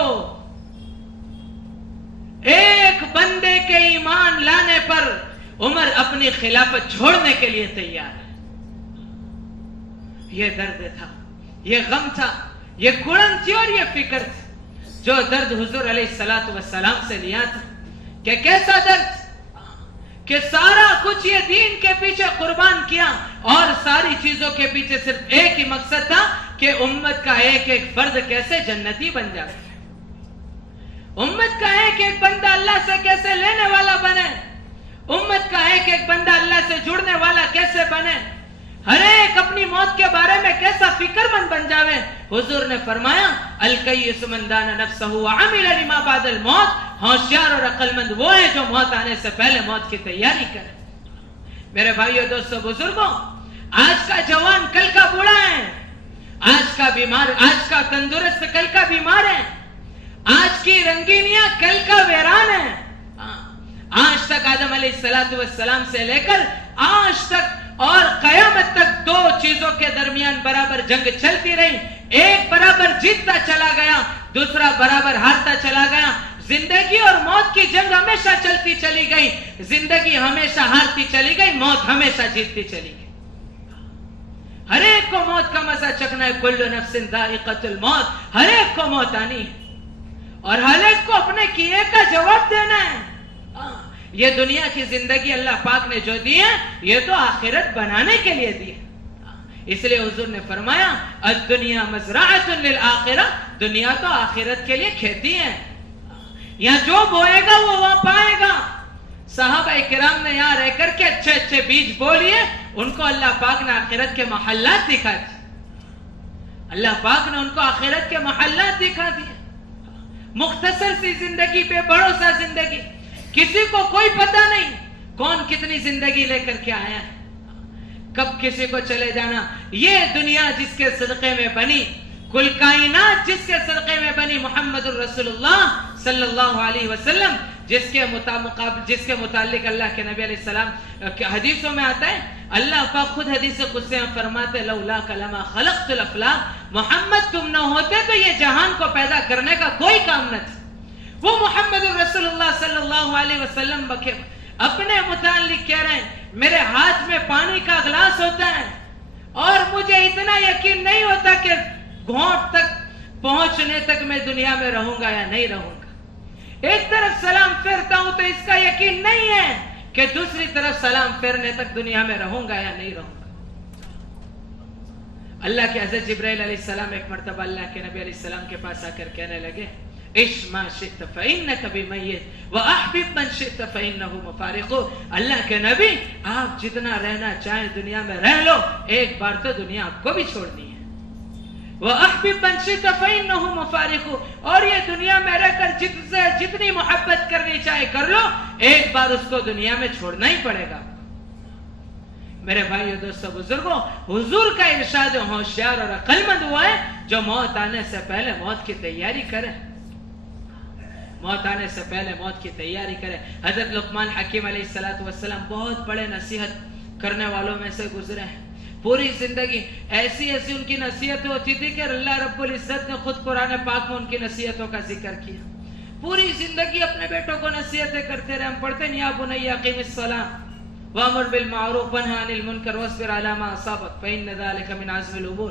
ایک بندے کے ایمان لانے پر عمر اپنی خلافت چھوڑنے کے لیے تیار ہے. یہ درد تھا, یہ غم تھا, یہ کڑن تھی اور یہ فکر تھی جو درد حضور علیہ السلام سے لیا تھا. کہ کیسا درد کہ سارا کچھ یہ دین کے پیچھے قربان کیا اور ساری چیزوں کے پیچھے صرف ایک ہی مقصد تھا کہ امت کا ایک ایک فرد کیسے جنتی بن جائے, امت کا ایک ایک بندہ اللہ سے کیسے لینے والا بنے, امت کا ایک ایک بندہ اللہ سے جڑنے والا کیسے بنے, ہر ایک اپنی موت کے بارے میں کیسا فکر مند بن جاوے. حضور نے فرمایا الکیس من دان نفسہ وعمل لما بعد الموت, ہوشیار اور عقل مند وہ ہے جو موت آنے سے پہلے موت کی تیاری کرے. میرے بھائیو دوستو بزرگوں, آج کا جوان کل کا بوڑھا ہے, آج کا بیمار آج کا تندرست کل کا بیمار ہے, آج کی رنگینیاں کل کا ویران ہے. آج تک آدم علیہ السلام سے لے کر آج تک اور قیامت تک 2 چیزوں کے درمیان برابر جنگ چلتی رہی. ایک برابر جیتتا چلا گیا, دوسرا برابر ہارتا چلا گیا. زندگی اور موت کی جنگ ہمیشہ چلتی چلی گئی, زندگی ہمیشہ ہارتی چلی گئی, موت ہمیشہ جیتتی چلی گئی. ہر ایک کو موت کا مزہ چکھنا ہے. کل نفس ذائقۃ الموت, ہر ایک کو موت آنی ہے اور ہر ایک کو اپنے کیے کا جواب دینا ہے. یہ دنیا کی زندگی اللہ پاک نے جو دی ہے یہ تو آخرت بنانے کے لیے دی ہے. اس لیے حضور نے فرمایا الدنیا مزرعۃ للآخرہ, دنیا تو آخرت کے لیے کھیتی ہے, یہاں جو بوئے گا وہ وہاں پائے گا. صحابہ کرام نے یہاں رہ کر کے اچھے اچھے بیج بو لیے, ان کو اللہ پاک نے آخرت کے محلات دکھا دیے. اللہ پاک نے ان کو آخرت کے محلات دکھا دیے. مختصر سی زندگی, بے بھروسہ زندگی, کسی کو کوئی پتہ نہیں کون کتنی زندگی لے کر کے آیا ہے, کب کسی کو چلے جانا. یہ دنیا جس کے صدقے میں بنی, کل کائنات جس کے صدقے میں بنی, محمد الرسول اللہ صلی اللہ علیہ وسلم جس کے متعلق اللہ کے نبی علیہ السلام حدیثوں میں آتا ہے, اللہ پاک خود حدیث قدسی میں فرماتے لولا لما خلقت الافلاق, محمد تم نہ ہوتے تو یہ جہان کو پیدا کرنے کا کوئی کام نہ تھا. وہ محمد الرسول اللہ صلی اللہ علیہ وسلم اپنے متعلق کہہ رہے ہیں میرے ہاتھ میں پانی کا گلاس ہوتا ہے اور مجھے اتنا یقین نہیں ہوتا کہ گھونٹ تک پہنچنے تک میں دنیا میں رہوں گا یا نہیں رہوں گا. ایک طرف سلام پھیرتا ہوں تو اس کا یقین نہیں ہے کہ دوسری طرف سلام پھیرنے تک دنیا میں رہوں گا یا نہیں رہوں گا. اللہ کے حضرت جبرائیل علیہ السلام ایک مرتبہ اللہ کے نبی علیہ السلام کے پاس آ کر کہنے لگے عش ما شئت فإنک بمیت وأحبب من شئت فإنہ مفارق. اللہ کے نبی آپ جتنا رہنا چاہیں دنیا میں رہ لو، ایک بار تو دنیا آپ کو بھی چھوڑنی ہے. وأحبب من شئت فإنہ مفارق. اور یہ دنیا میں رہ کر جتنی محبت کرنی چاہے کر لو، ایک بار اس کو دنیا میں چھوڑنا ہی پڑے گا. میرے بھائیو دوستو بزرگوں، حضور کا ارشاد ہوشیار اور عقل مند ہوا ہے جو موت آنے سے پہلے موت کی تیاری کرے. موت آنے سے پہلے موت کی تیاری کرے. حضرت لقمان حکیم علیہ السلام بہت بڑے نصیحت کرنے والوں میں سے گزرے ہیں. پوری زندگی ایسی ان کی نصیحت ہوتی تھی کہ اللہ رب العزت نے خود قرآن پاک میں ان کی نصیحتوں کا ذکر کیا. پوری زندگی اپنے بیٹوں کو نصیحتیں کرتے رہے. ہم پڑھتے ہیں یا بنی اقیم الصلاۃ وامر بالمعروف وانہی عن المنکر واصبر علی ما اصابک فإن ذلک من عزم الامور.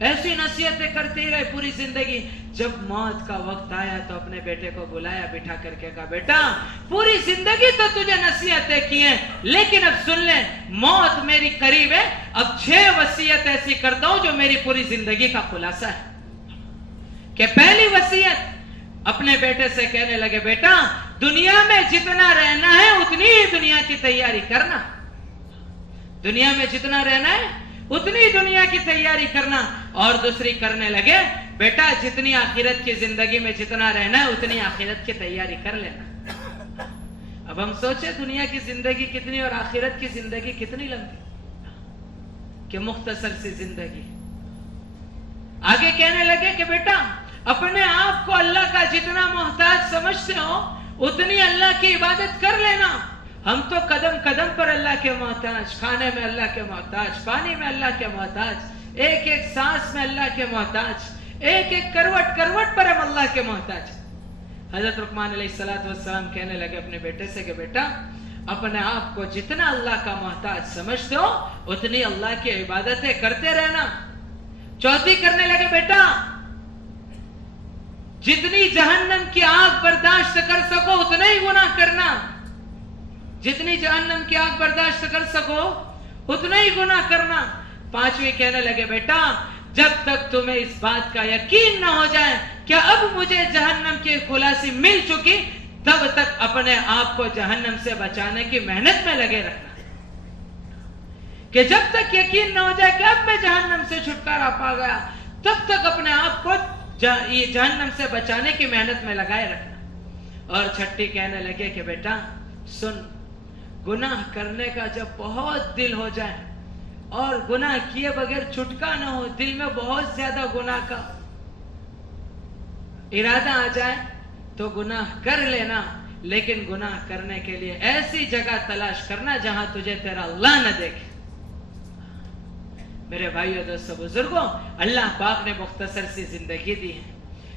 ایسی نصیحتیں کرتے ہی رہے پوری زندگی. جب موت کا وقت آیا تو اپنے بیٹے کو بلایا، بٹھا کر کے کہا بیٹا پوری زندگی تو تجھے نصیحتیں کی ہیں، لیکن اب سن لیں موت میری قریب ہے، اب 6 وصیت ایسی کرتا ہوں جو میری پوری زندگی کا خلاصہ ہے. کہ پہلی وصیت اپنے بیٹے سے کہنے لگے بیٹا دنیا میں جتنا رہنا ہے اتنی ہی دنیا کی تیاری کرنا. دنیا میں جتنا رہنا ہے اتنی دنیا کی تیاری کرنا. اور دوسری کرنے لگے بیٹا جتنی آخرت کی زندگی میں جتنا رہنا ہے اتنی آخرت کی تیاری کر لینا. اب ہم سوچیں دنیا کی زندگی کتنی اور آخرت کی زندگی کتنی لمبی کہ مختصر سی زندگی. آگے کہنے لگے کہ بیٹا اپنے آپ کو اللہ کا جتنا محتاج سمجھتے ہو اتنی اللہ کی عبادت کر لینا. ہم تو قدم قدم پر اللہ کے محتاج، کھانے میں اللہ کے محتاج، پانی میں اللہ کے محتاج، ایک ایک سانس میں اللہ کے محتاج، ایک ایک کروٹ کروٹ پر ہم اللہ کے محتاج. حضرت لقمان علیہ السلام کہنے لگے اپنے بیٹے سے کہ بیٹا اپنے آپ کو جتنا اللہ کا محتاج سمجھتے ہو اتنی اللہ کی عبادتیں کرتے رہنا. چوتھی کرنے لگے بیٹا جتنی جہنم کی آگ برداشت کر سکو اتنا ہی گناہ کرنا. جتنی جہنم کی آگ برداشت کر سکو اتنا ہی گناہ کرنا. پانچویں کہنے لگے بیٹا جب تک تمہیں اس بات کا یقین نہ ہو جائے کہ اب مجھے جہنم کی خلاصی مل چکی تب تک اپنے آپ کو جہنم سے بچانے کی محنت میں لگے رکھنا. کہ جب تک یقین نہ ہو جائے کہ اب میں جہنم سے چھٹکارا پا گیا تب تک اپنے آپ کو یہ جہنم سے بچانے کی محنت میں لگائے رکھنا. اور چھٹی کہنے لگے کہ بیٹا سن گناہ کرنے کا جب بہت دل ہو جائے اور گناہ کیے بغیر چھٹکا نہ ہو، دل میں بہت زیادہ گناہ کا ارادہ آ جائے تو گناہ کر لینا، لیکن گناہ کرنے کے لیے ایسی جگہ تلاش کرنا جہاں تجھے تیرا اللہ نہ دیکھے. میرے بھائیو دوستو بزرگوں، اللہ پاک نے مختصر سی زندگی دی ہے.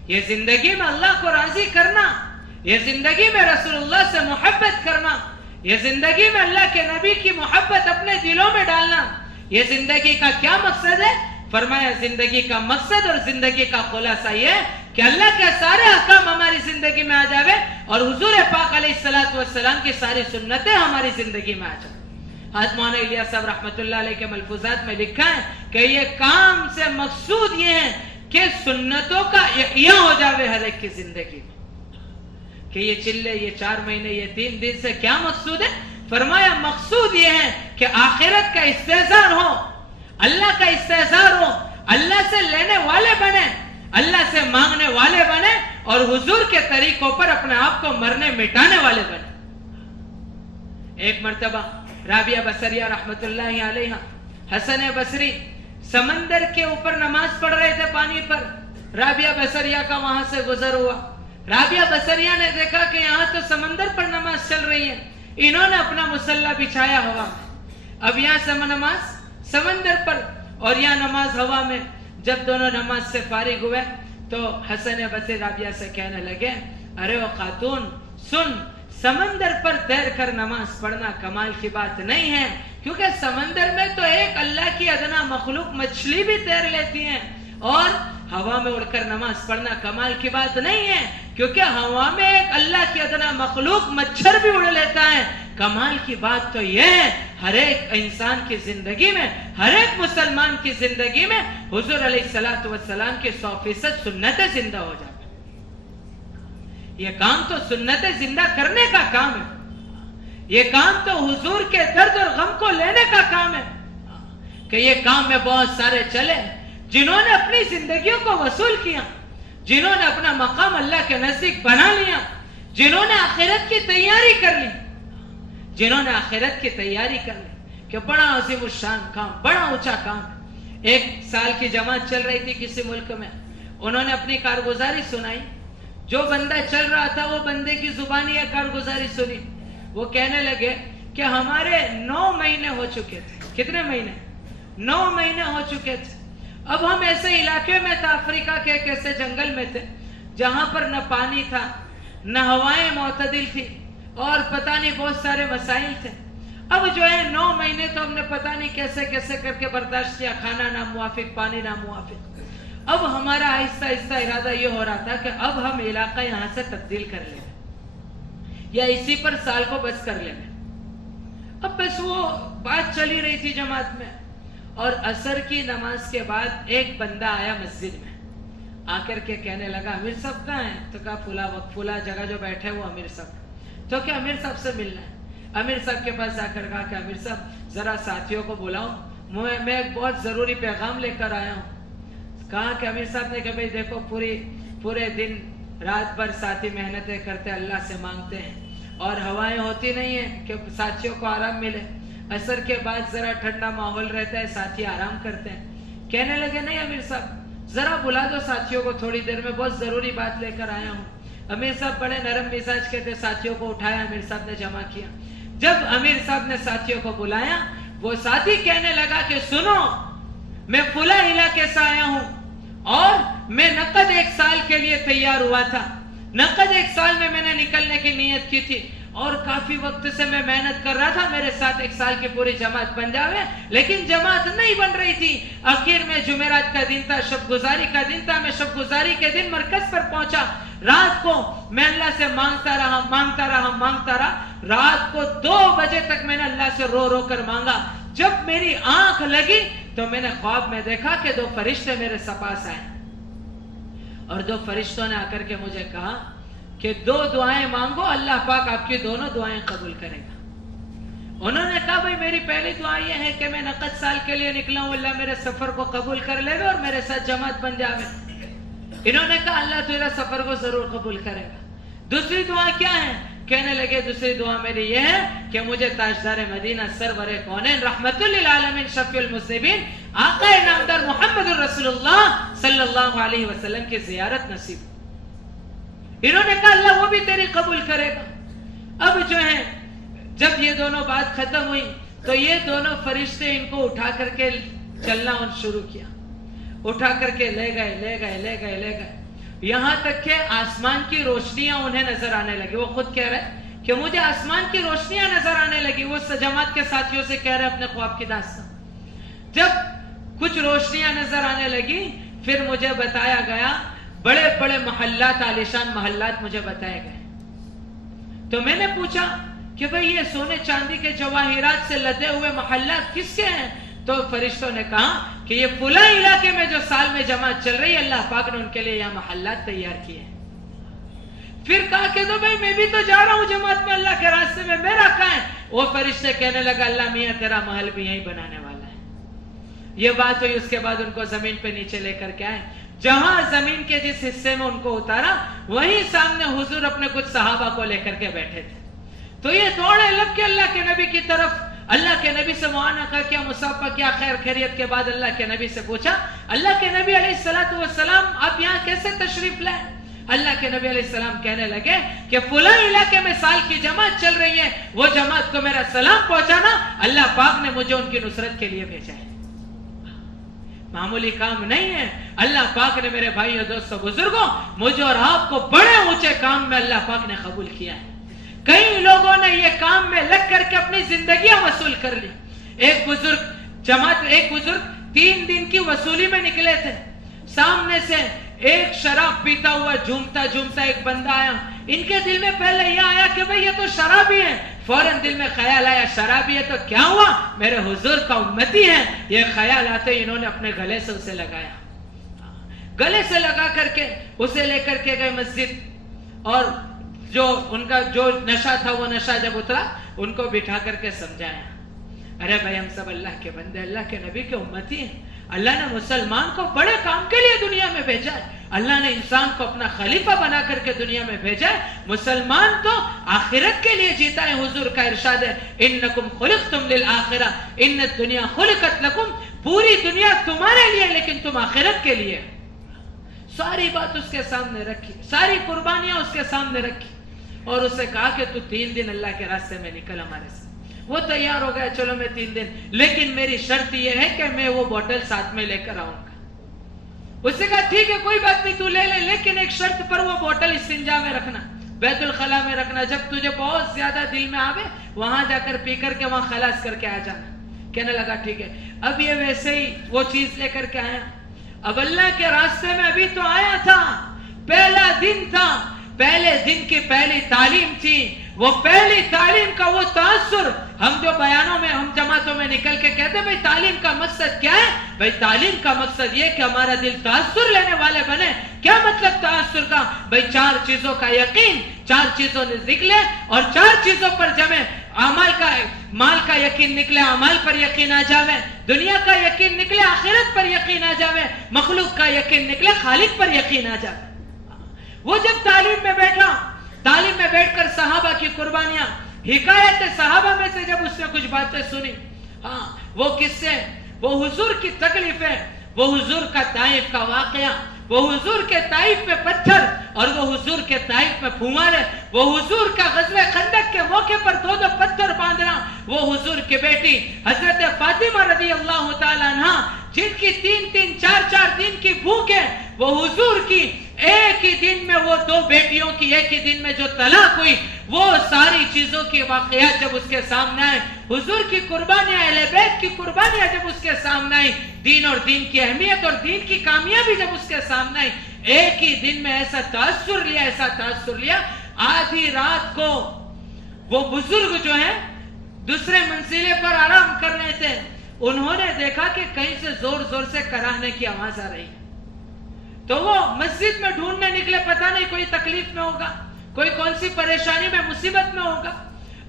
یہ زندگی میں اللہ کو راضی کرنا، یہ زندگی میں رسول اللہ سے محبت کرنا، یہ زندگی میں اللہ کے نبی کی محبت اپنے دلوں میں ڈالنا. یہ زندگی کا کیا مقصد ہے؟ فرمایا زندگی کا مقصد اور زندگی کا خلاصہ یہ ہے کہ اللہ کے سارے احکام ہماری زندگی میں آ جاوے اور حضور پاک علیہ السلام کی ساری سنتیں ہماری زندگی میں آ جائیں. حضرت مولانا الیاس صاحب رحمۃ اللہ علیہ کے ملفوظات میں لکھا ہے کہ یہ کام سے مقصود یہ ہے کہ سنتوں کا احیاء ہو جاوے ہر ایک کی زندگی میں. کہ یہ چلے، یہ 4 مہینے، یہ 3 دن سے کیا مقصود ہے؟ فرمایا مقصود یہ ہے کہ آخرت کا استحضار ہو، اللہ کا استحضار ہو، اللہ سے لینے والے بنے، اللہ سے مانگنے والے بنے اور حضور کے طریقوں پر اپنے آپ کو مرنے مٹانے والے بنے. ایک مرتبہ رابعہ بصریہ رحمت اللہ علیہ، حسن بصری سمندر کے اوپر نماز پڑھ رہے تھے پانی پر. رابعہ بصریہ کا وہاں سے گزر ہوا. رابعہ بصریہ نے دیکھا کہ یہاں تو سمندر پر نماز چل رہی ہے. انہوں نے اپنا مصلی بچھایا ہوا میں. اب یہاں سے نماز سمندر پر اور یہاں نماز ہوا میں. جب دونوں نماز سے فارغ ہوئے تو حسن بصری رابعہ سے کہنے لگے ارے وہ خاتون سن، سمندر پر تیر کر نماز پڑھنا کمال کی بات نہیں ہے، کیونکہ سمندر میں تو ایک اللہ کی ادنا مخلوق مچھلی بھی تیر لیتی ہیں، اور ہوا میں اڑ کر نماز پڑھنا کمال کی بات نہیں ہے کیونکہ ہوا میں ایک اللہ کی ادنا مخلوق مچھر بھی اڑ لیتا ہے. کمال کی بات تو یہ ہے ہر ایک انسان کی زندگی میں، ہر ایک مسلمان کی زندگی میں حضور علیہ السلام کی 100% سنتیں زندہ ہو جائیں۔ یہ کام تو سنتیں زندہ کرنے کا کام ہے، یہ کام تو حضور کے درد اور غم کو لینے کا کام ہے کہ یہ کام میں بہت سارے چلے جنہوں نے اپنی زندگیوں کو وصول کیا، جنہوں نے اپنا مقام اللہ کے نزدیک بنا لیا، جنہوں نے آخرت کی تیاری کر لی، جنہوں نے آخرت کی تیاری کر لی کہ بڑا عظیم الشان کام، بڑا اونچا کام۔ ایک سال کی جماعت چل رہی تھی کسی ملک میں، انہوں نے اپنی کارگزاری سنائی، جو بندہ چل رہا تھا وہ بندے کی زبانی یہ کارگزاری سنی، وہ کہنے لگے کہ ہمارے 9 مہینے ہو چکے تھے۔ کتنے مہینے؟ 9 مہینے ہو چکے تھے۔ اب ہم ایسے علاقے میں تھے، افریقہ کے ایک ایسے جنگل میں تھے جہاں پر نہ پانی تھا، نہ ہوائیں معتدل تھی، اور پتہ نہیں بہت سارے مسائل تھے۔ اب جو ہے 9 مہینے تو ہم نے پتہ نہیں کیسے کیسے کر کے برداشت کیا، کھانا نہ موافق، پانی نہ موافق۔ اب ہمارا آہستہ آہستہ ارادہ یہ ہو رہا تھا کہ اب ہم علاقہ یہاں سے تبدیل کر لیں یا اسی پر سال کو بس کر لیں۔ اب بس وہ بات چلی رہی تھی جماعت میں، اور عصر کی نماز کے بعد ایک بندہ آیا مسجد میں، آ کر کے کہنے لگا امیر صاحب کہاں ہیں؟ تو کہا فلاں وقت فلاں جگہ جو بیٹھے وہ امیر صاحب۔ تو کیا امیر صاحب سے ملنا ہے؟ امیر صاحب کے پاس جا کر کہا کہ امیر صاحب ذرا ساتھیوں کو بلاؤ، میں ایک بہت ضروری پیغام لے کر آیا ہوں۔ کہا کہ امیر صاحب نے کہ بھئی دیکھو پورے دن رات بھر ساتھی محنتیں کرتے اللہ سے مانگتے ہیں، اور ہوائیں ہوتی نہیں ہیں کہ ساتھیوں کو آرام ملے، عصر کے بعد ذرا ٹھنڈا ماحول رہتا ہے، ساتھی آرام کرتے ہیں۔ کہنے لگے نہیں امیر صاحب ذرا بلا دو ساتھیوں کو تھوڑی دیر میں، بہت ضروری بات لے کر آیا ہوں۔ امیر صاحب بڑے نرم مزاج کے تھے، ساتھیوں کو اٹھایا، امیر صاحب نے جمع کیا۔ جب امیر صاحب نے ساتھیوں کو بلایا، وہ ساتھی کہنے لگا کہ سنو، میں فلاں علاقے سے آیا ہوں اور میں نقد 1 سال کے لیے تیار ہوا تھا، نقد 1 سال میں نے نکلنے کی نیت کی تھی، اور کافی وقت سے میں محنت کر رہا تھا میرے ساتھ 1 سال کی پوری جماعت بن جاوے، لیکن جماعت نہیں بن رہی تھی۔ آخر میں جمعرات کا دن تھا، شب گزاری کا دن تھا، میں شب گزاری کے دن مرکز پر پہنچا، رات کو میں اللہ سے مانگتا رہا، رات کو 2 بجے تک میں نے اللہ سے رو رو کر مانگا۔ جب میری آنکھ لگی تو میں نے خواب میں دیکھا کہ 2 فرشتے میرے پاس آئے، اور 2 فرشتوں نے آ کر کے مجھے کہا کہ 2 دعائیں مانگو، اللہ پاک آپ کی دونوں دعائیں قبول کرے گا۔ انہوں نے کہا بھئی میری پہلی دعا یہ ہے کہ میں نقد سال کے لیے نکلا ہوں، اللہ میرے سفر کو قبول کر لے گا اور میرے ساتھ جماعت بن جاوے۔ انہوں نے کہا اللہ تیرا سفر کو ضرور قبول کرے گا۔ دوسری دعا کیا ہے؟ کہنے لگے دوسری دعا میری یہ ہے کہ مجھے تاجدار مدینہ سرور کونین رحمت للعالمین شفیع المذنبین آقا نامدار محمد رسول اللہ صلی اللہ علیہ وسلم کی زیارت نصیب۔ انہوں نے کہا اللہ وہ بھی تیری قبول کرے گا۔ اب جو ہے جب یہ دونوں بات ختم ہوئی تو یہ دونوں فرشتے ان کو اٹھا کر کے چلنا شروع کیا، اٹھا کر کے لے گئے یہاں تک کہ آسمان کی روشنیاں انہیں نظر آنے لگی۔ وہ خود کہہ رہے کہ مجھے آسمان کی روشنیاں نظر آنے لگی۔ وہ جماعت کے ساتھیوں سے کہہ رہے اپنے خواب کی داستان۔ جب کچھ روشنیاں نظر آنے لگی پھر مجھے بتایا گیا، بڑے بڑے محلات، عالیشان محلات مجھے بتائے گئے۔ تو میں نے پوچھا کہ بھئی یہ سونے چاندی کے جواہرات سے لدے ہوئے محلات کس کے ہیں؟ تو فرشتوں نے کہا کہ یہ فلاں علاقے میں جو سال میں جماعت چل رہی ہے اللہ پاک نے ان کے لیے یہاں محلات تیار کیے ہیں۔ پھر کہا کہ تو بھئی میں بھی تو جا رہا ہوں جماعت میں اللہ کے راستے میں، میرا کہاں ہے؟ وہ فرشتے کہنے لگا اللہ میاں تیرا محل بھی یہیں بنانے والا ہے۔ یہ بات ہوئی، اس کے بعد ان کو زمین پہ نیچے لے کر کے آئے، جہاں زمین کے جس حصے میں ان کو اتارا وہیں سامنے حضور اپنے کچھ صحابہ کو لے کر کے بیٹھے تھے۔ تو یہ دوڑے لگ کے اللہ کے نبی کی طرف، اللہ کے نبی سے معانقہ کیا، مصافحہ کیا، خیر خیریت کے بعد اللہ کے نبی سے پوچھا اللہ کے نبی علیہ السلام آپ یہاں کیسے تشریف لائے؟ اللہ کے نبی علیہ السلام کہنے لگے کہ فلاں علاقے میں سال کی جماعت چل رہی ہے، وہ جماعت کو میرا سلام پہنچانا، اللہ پاک نے مجھے ان کی نصرت کے لیے بھیجا ہے۔ معمولی کام نہیں ہے، اللہ پاک نے میرے بھائیوں دوستوں بزرگوں مجھے اور آپ کو بڑے اونچے کام میں اللہ پاک نے قبول کیا ہے۔ کئی لوگوں نے یہ کام میں لگ کر کے اپنی زندگیاں وصول کر لی۔ ایک بزرگ 3 دن کی وصولی میں نکلے تھے، سامنے سے ایک شراب پیتا ہوا جھومتا جھومتا ایک بندہ آیا. ان کے دل میں پہلے یہ آیا کہ بھئی یہ تو شرابی ہے. فوراً دل میں خیال آیا شرابی ہے تو کیا ہوا, میرے حضور کا امتی ہے. یہ خیال آتے انہوں نے اپنے گلے سے اسے لگایا, گلے سے لگا کر کے اسے لے کر کے گئے مسجد, اور جو ان کا جو نشہ تھا وہ نشہ جب اترا ان کو بٹھا کر کے سمجھایا, ارے بھائی ہم سب اللہ کے بندے, اللہ کے نبی کے امتی ہیں. اللہ نے مسلمان کو بڑے کام کے لیے دنیا میں بھیجا ہے. اللہ نے انسان کو اپنا خلیفہ بنا کر کے دنیا میں بھیجا ہے. مسلمان تو آخرت کے لیے جیتا ہے. حضور کا ارشاد ہے انکم خلقتم للآخرہ ان الدنیا خلقت لکم, پوری دنیا تمہارے لیے لیکن تم آخرت کے لیے. ساری بات اس کے سامنے رکھی, ساری قربانیاں اس کے سامنے رکھی, اور اسے کہا کہ تو 3 دن اللہ کے راستے میں نکل ہمارے ساتھ. وہ تیار ہو گیا, چلو میں 3 دن, لیکن میری شرط یہ ہے کہ میں وہ بوٹل ساتھ میں لے کر آؤں گا. اس سے کہا ٹھیک ہے کوئی بات نہیں تو لے لے, لیکن ایک شرط پر وہ بوٹل استنجا میں رکھنا, بیت الخلا میں رکھنا. جب تجھے بہت زیادہ دل میں آوے وہاں جا کر پی کر کے وہاں خلاص کر کے آ جانا. کہنے لگا ٹھیک ہے. اب یہ ویسے ہی وہ چیز لے کر کے آیا. اب اللہ کے راستے میں ابھی تو آیا تھا, پہلا دن تھا, پہلے دن کی پہلی تعلیم تھی. وہ پہلی تعلیم کا وہ تاثر, ہم جو بیانوں میں ہم جماعتوں میں نکل کے کہتے ہیں بھئی تعلیم کا مقصد کیا ہے, بھئی تعلیم کا مقصد یہ کہ ہمارا دل تاثر لینے والے بنے. کیا مطلب تاثر کا, بھئی 4 چیزوں کا یقین, 4 چیزوں نکلے اور 4 چیزوں پر جمے. مال کا یقین نکلے, اعمال پر یقین آ جاوے. دنیا کا یقین نکلے, آخرت پر یقین آ جاوے. مخلوق کا یقین نکلے, خالق پر یقین آ جاوے. وہ جب تعلیم میں بیٹھا, تعلیم میں بیٹھ کر صحابہ کی قربانیاں, حکایت صحابہ میں سے جب اس نے کچھ باتیں سنی, ہاں وہ قصے, وہ حضور کی تکلیفیں, وہ حضور کا طائف کا واقعہ, وہ حضور کے طائف میں پتھر اور وہ حضور کے طائف میں پھومارے, وہ حضور کا غزوہ خندق کے موقع پر 2 پتھر باندھنا, وہ حضور کی بیٹی حضرت فاطمہ رضی اللہ تعالی عنہ جن کی 3-3 4-4 دن کی بھوک ہے, وہ حضور کی ایک ہی دن میں وہ 2 بیٹیوں کی ایک ہی دن میں جو طلاق ہوئی, وہ ساری چیزوں کی واقعات جب اس کے سامنے آئے, حضور کی قربانیاں, اہل بیت کی قربانیاں جب اس کے سامنے آئی, دین اور دین کی اہمیت اور دین کی کامیابی جب اس کے سامنے آئی, ایک ہی دن میں ایسا تاثر لیا, ایسا تاثر لیا. آدھی رات کو وہ بزرگ جو ہیں دوسرے منزلے پر آرام کر رہے تھے, انہوں نے دیکھا کہ کہیں سے زور زور سے کراہنے کی آواز آ رہی ہے. تو وہ مسجد میں ڈھونڈنے نکلے, پتہ نہیں کوئی تکلیف میں ہوگا, کوئی کون سی پریشانی میں, مصیبت میں ہوگا.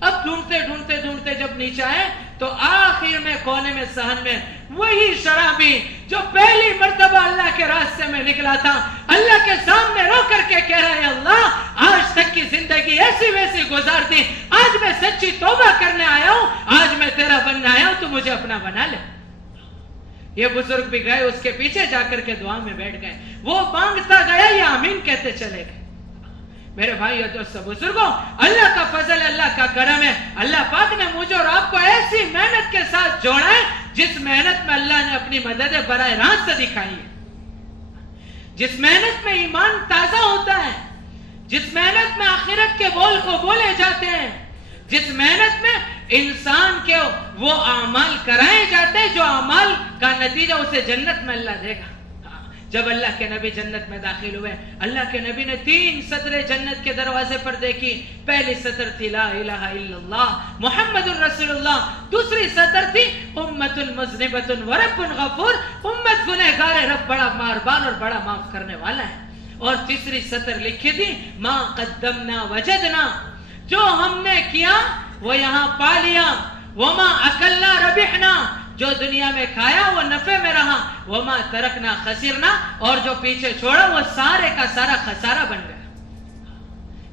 اب ڈھونڈتے ڈھونڈتے ڈھونڈتے جب نیچے آئے تو آخر میں کونے میں صحن میں وہی شرابی جو پہلی مرتبہ اللہ کے راستے میں نکلا تھا, اللہ کے سامنے رو کر کے کہہ رہا ہے اللہ آج تک کی زندگی ایسی ویسی گزار دی, آج میں سچی توبہ کرنے آیا ہوں, آج میں تیرا بننے آیا ہوں, تو مجھے اپنا بنا لے. یہ بزرگ بھی گئے, اس کے پیچھے جا کر کے دعا میں بیٹھ گئے. وہ مانگتا گیا, یہ آمین کہتے چلے گئے. میرے بھائی اور دوستو بزرگوں, اللہ کا فضل, اللہ کا کرم ہے. اللہ پاک نے مجھے اور آپ کو ایسی محنت کے ساتھ جوڑا ہے جس محنت میں اللہ نے اپنی مدد براہ راست دکھائی ہے, جس محنت میں ایمان تازہ ہوتا ہے, جس محنت میں آخرت کے بول کو بولے جاتے ہیں, جس محنت میں انسان کے وہ اعمال کرائے جاتے ہیں جو اعمال کا نتیجہ اسے جنت میں اللہ دے گا. جب اللہ کے نبی جنت میں داخل ہوئے, اللہ کے نبی نے 3 سطریں جنت کے دروازے پر دیکھی. پہلی سطر تھی لا الہ الا اللہ محمد الرسول اللہ, دوسری سطر تھی امت مذنبۃ ورب غفور, امت گنہگار, رب بڑا مہربان اور بڑا معاف کرنے والا ہے. اور تیسری سطر لکھی تھی ما قدمنا وجدنا, جو ہم نے کیا وہ یہاں پا لیا, وما اکلنا ربحنا, جو دنیا میں کھایا وہ نفع میں رہا, وما ترکنا خسرنا, اور جو پیچھے چھوڑا وہ سارے کا سارا خسارہ بن گیا.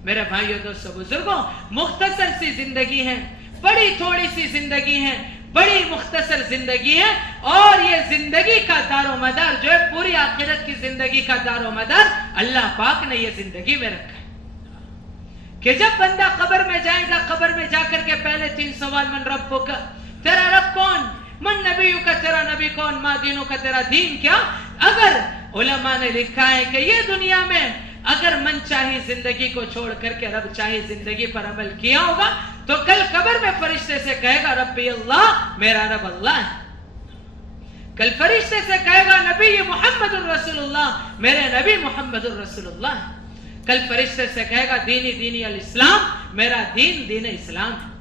میرے بھائیو دوستو بزرگوں, مختصر سی زندگی ہے, بڑی تھوڑی سی زندگی ہے, بڑی مختصر زندگی ہے, اور یہ زندگی کا دار و مدار جو ہے پوری آخرت کی زندگی کا دار و مدار اللہ پاک نے یہ زندگی میں رکھا ہے. کہ جب بندہ قبر میں جائے گا, قبر میں جا کر کے پہلے 3 سوال, من ربک, تیرا رب کون, من نبیو کا, تیرا نبی کون, ما دینو کا, تیرا دین کیا. اگر علماء نے لکھا ہے کہ یہ دنیا میں اگر من چاہی زندگی کو چھوڑ کر کے رب چاہی زندگی پر عمل کیا ہوگا تو کل قبر میں فرشتے سے کہے گا ربی اللہ, میرا رب اللہ ہے. کل فرشتے سے کہے گا نبی محمد الرسولullah، میرے نبی محمد الرسولullah. کل فرشتے سے کہے گا دینی الاسلام، میرا دین اسلام ہے.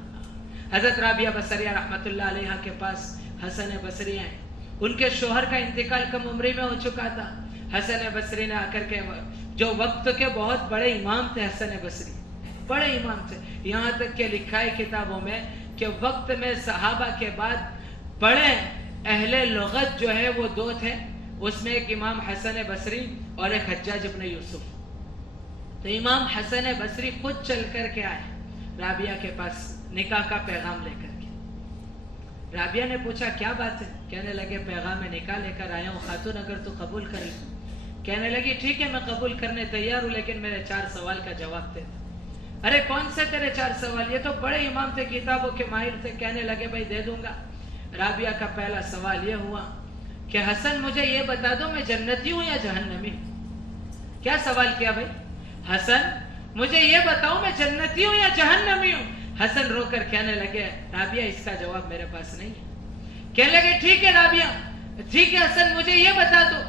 حضرت رابعہ بصریہ رحمت اللہ علیہ کے پاس حسن بصری ہیں. ان کے شوہر کا انتقال کم عمری میں ہو چکا تھا. حسن بصری نے آ کر کے، جو وقت کے بہت بڑے امام تھے حسن بصری، بڑے امام تھے، یہاں تک کہ لکھا ہے کتابوں میں کہ وقت میں صحابہ کے بعد بڑے اہل لغت جو ہے وہ دو تھے، اس میں ایک امام حسن بصری اور ایک حجاج ابن یوسف. تو امام حسن بصری خود چل کر کے آئے رابعہ کے پاس نکاح کا پیغام لے کر کے. رابعہ نے پوچھا کیا بات ہے؟ کہنے لگے پیغام نکاح لے کر آیا ہوں خاتون، اگر تو قبول کر لے. کہنے لگی ٹھیک ہے میں قبول کرنے تیار ہوں، لیکن میرے 4 سوال کا جواب دے. ارے کون سے تیرے 4 سوال؟ یہ تو بڑے امام تھے، کتابوں کے ماہر تھے. کہنے لگے بھائی دے دوں گا. رابعہ کا پہلا سوال یہ ہوا کہ حسن مجھے یہ بتا دو میں جنتی ہوں یا جہنمی ہوں. کیا سوال کیا بھائی؟ حسن مجھے یہ بتاؤ میں جنتی ہوں یا جہنمی ہوں. حسن رو کر کہنے لگے رابعہ اس کا جواب میرے پاس نہیں ہے. کہنے لگے ٹھیک ہے رابعہ، ٹھیک ہے حسن مجھے یہ بتا دو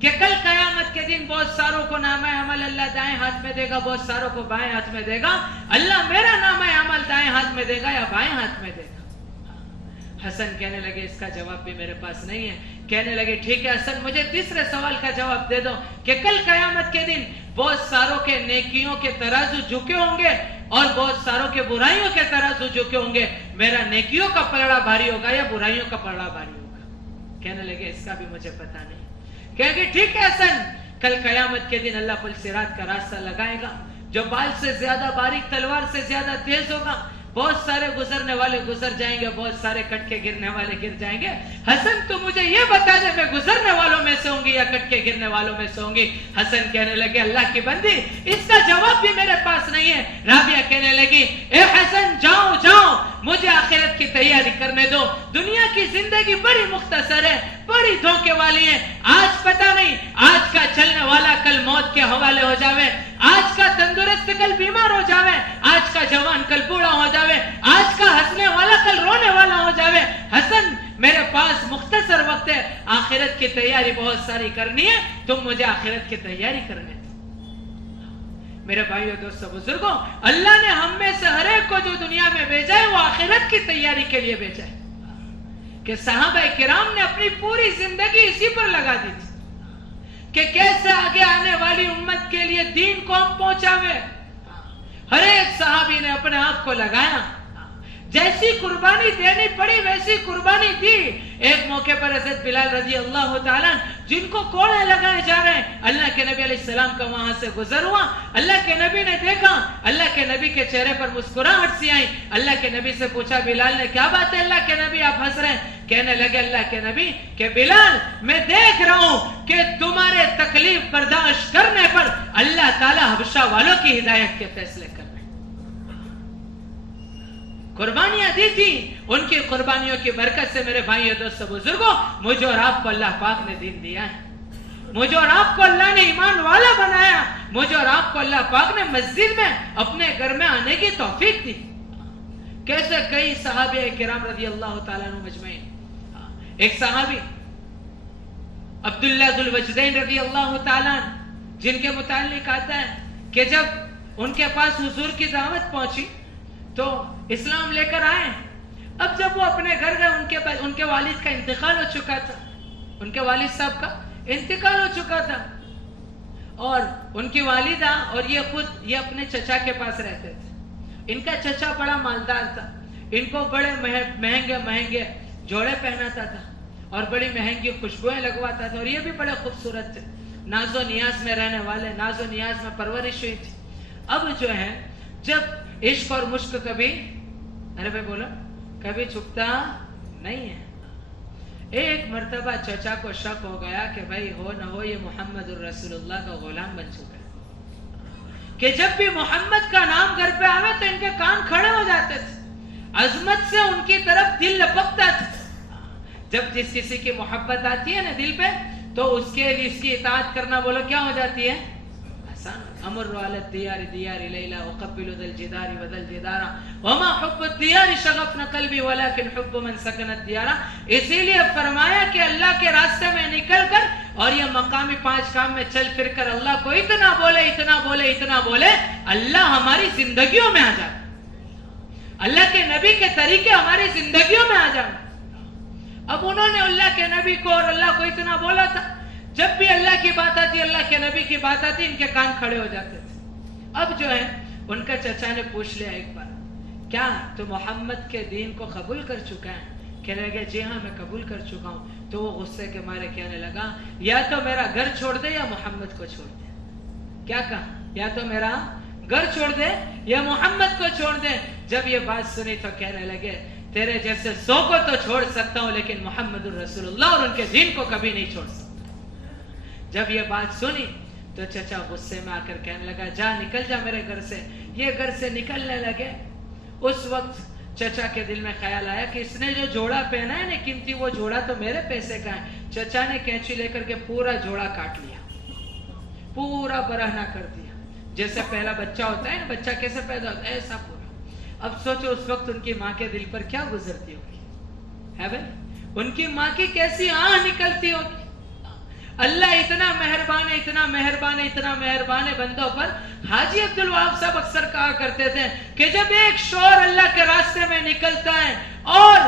کہ کل قیامت کے دن بہت ساروں کو نامہ عمل اللہ دائیں ہاتھ میں دے گا، بہت ساروں کو بائیں ہاتھ میں دے گا. اللہ میرا نامہ عمل دائیں ہاتھ میں دے گا یا بائیں ہاتھ میں دے گا؟ حسن کہنے لگے اس کا جواب بھی میرے پاس نہیں ہے. کہنے لگے ٹھیک ہے حسن مجھے تیسرے سوال کا جواب دے دو کہ کل قیامت کے دن بہت ساروں کے نیکیوں کے ترازو جھکے ہوں گے اور بہت ساروں کے برائیوں کے ترازو جھکے ہوں گے، میرا نیکیوں کا پلڑا بھاری ہوگا یا برائیوں کا پلڑا بھاری ہوگا؟ کہنے لگے اس کا بھی مجھے پتا نہیں. کہنے لگے ٹھیک ہے حسن کل قیامت کے دن اللہ پل صراط کا راستہ لگائے گا، جو بال سے زیادہ باریک تلوار سے زیادہ تیز ہوگا. بہت سارے گزرنے والے گزر جائیں گے، بہت سارے کٹ کے گرنے والے گر جائیں گے. حسن تو مجھے یہ بتا دے میں گزرنے والوں میں سے ہوں گی یا کٹ کے گرنے والوں میں سے ہوں گی؟ حسن کہنے لگے اللہ کی بندی اس کا جواب بھی میرے پاس نہیں ہے. رابعہ کہنے لگی اے حسن جاؤ جاؤ مجھے آخرت کی تیاری کرنے دو. دنیا کی زندگی بڑی مختصر ہے، بڑی دھوکے والی ہے. آج پتہ نہیں آج کا چلنے والا کل موت کے حوالے ہو جاوے، آج کا تندرست کل بیمار ہو جاوے، آج کا جوان کل بوڑھا ہو جاوے، آج کا ہنسنے والا کل رونے والا ہو جاوے. حسن میرے پاس مختصر وقت ہے، آخرت کی تیاری بہت ساری کرنی ہے، تم مجھے آخرت کی تیاری کرنے دو. میرے بھائیو دوستو بزرگوں، اللہ نے ہم میں سے ہر ایک کو جو دنیا میں بھیجا ہے وہ آخرت کی تیاری کے لیے بھیجا ہے. کہ صحابہ کرام نے اپنی پوری زندگی اسی پر لگا دی تھی کہ کیسے آگے آنے والی امت کے لیے دین کو ہم پہنچاوے. ہر ایک صحابی نے اپنے آپ کو لگایا، جیسی قربانی دینی پڑی ویسی قربانی دی. ایک موقع پر حضرت بلال رضی اللہ تعالیٰ جن کو کوڑے لگائے جا رہے ہیں، اللہ کے نبی علیہ السلام کا وہاں سے گزر ہوا. اللہ کے نبی نے دیکھا، اللہ کے نبی کے چہرے پر مسکراہٹ سی آئی. اللہ کے نبی سے پوچھا بلال نے کیا بات ہے اللہ کے نبی آپ ہنس رہے ہیں؟ کہنے لگے اللہ کے نبی کہ بلال میں دیکھ رہا ہوں کہ تمہارے تکلیف برداشت کرنے پر اللہ تعالیٰ حبشہ والوں کی ہدایت کے فیصلے کر رہے ہیں. قربانیاں دی تھی، ان کی قربانیوں کی برکت سے میرے بھائیو دوستو بزرگوں مجھے اور آپ کو اللہ پاک نے دین دیا ہے. مجھے اور آپ کو اللہ نے ایمان والا بنایا. مجھے اور آپ کو اللہ پاک نے مسجد میں اپنے گھر میں آنے کی توفیق دی. کیسے کئی صحابہ کرام رضی اللہ تعالیٰ عنہ مجمعین. ایک صحابی عبداللہ ذو الوجدین رضی اللہ تعالیٰ عنہ جن کے متعلق آتا ہے کہ جب ان کے پاس حضور کی دعوت پہنچی تو اسلام لے کر آئے. اب جب وہ اپنے گھر گئے ان کے والد کا انتقال ہو چکا تھا، ان کے والد صاحب کا انتقال ہو چکا تھا، اور ان کی والدہ اور یہ اپنے چچا کے پاس رہتے تھے. ان کا چچا بڑا مالدار تھا، ان کو بڑے مہنگے جوڑے پہناتا تھا اور بڑی مہنگی خوشبوئیں لگواتا تھا، اور یہ بھی بڑے خوبصورت تھے، ناز و نیاز میں رہنے والے، ناز و نیاز میں پرورش ہوئی تھی. اب جو ہے جب عشق اور مشق کبھی چھپتا نہیں ہے. ایک مرتبہ چچا کو شک ہو گیا کہ بھائی ہو نہ ہو یہ محمد الرسول اللہ کا غلام بن چکا ہے، کہ جب بھی محمد کا نام گھر پہ آوے تو ان کے کان کھڑے ہو جاتے تھے، عظمت سے ان کی طرف دل لپکتا تھا. جب جس کسی کی محبت آتی ہے نا دل پہ تو اس کی اطاعت کرنا بولو کیا ہو جاتی ہے؟ آسان. أمر على الديار ديار ليلى أقبل ذا الجدار وذا الجدار وما حب الديار شغفنا قلبي ولكن حب من سكن الديار. اسی لیے فرمایا کہ اللہ کے راستے میں نکل کر اور یہ مقامی 5 کام میں چل پھر کر اللہ کو اتنا بولے اتنا بولے اتنا بولے، اللہ ہماری زندگیوں میں آ جائے، اللہ کے نبی کے طریقے ہماری زندگیوں میں آ جائے. اب انہوں نے اللہ کے نبی کو اور اللہ کو اتنا بولا تھا، جب بھی اللہ کی بات آتی، اللہ کے نبی کی بات آتی، ان کے کان کھڑے ہو جاتے تھے. اب جو ہے ان کا چچا نے پوچھ لیا ایک بار، کیا تو محمد کے دین کو قبول کر چکا ہے؟ کہنے لگے جی ہاں میں قبول کر چکا ہوں. تو وہ غصے کے مارے کہنے لگا یا تو میرا گھر چھوڑ دے یا محمد کو چھوڑ دے. کیا کہا؟ یا تو میرا گھر چھوڑ دے یا محمد کو چھوڑ دے. جب یہ بات سنی تو کہنے لگے تیرے جیسے 100 کو تو چھوڑ سکتا ہوں لیکن محمد الرسول اللہ اور ان کے دین کو کبھی نہیں چھوڑ سکتا. جب یہ بات سنی تو چچا غصے میں آ کر کہنے لگا جا نکل جا میرے گھر سے. یہ گھر سے نکلنے لگے. اس وقت چچا کے دل میں خیال آیا کہ اس نے جو جوڑا پہنا ہے نا قیمتی، وہ جوڑا تو میرے پیسے کا ہے. چچا نے کینچی لے کر کے پورا جوڑا کاٹ لیا، پورا برہنہ کر دیا. جیسے پہلا بچہ ہوتا ہے نا، بچہ کیسے پیدا ہوتا ہے ایسا پورا. اب سوچو اس وقت ان کی ماں کے دل پر کیا گزرتی ہوگی، ہے بھائی؟ ان کی ماں کی کیسی آہ نکلتی ہوگی. اللہ اتنا مہربان ہے، اتنا مہربان ہے، اتنا مہربان ہے بندوں پر. حاجی عبدالوہاب صاحب اکثر کہا کرتے تھے کہ جب ایک شوہر اللہ کے راستے میں نکلتا ہے اور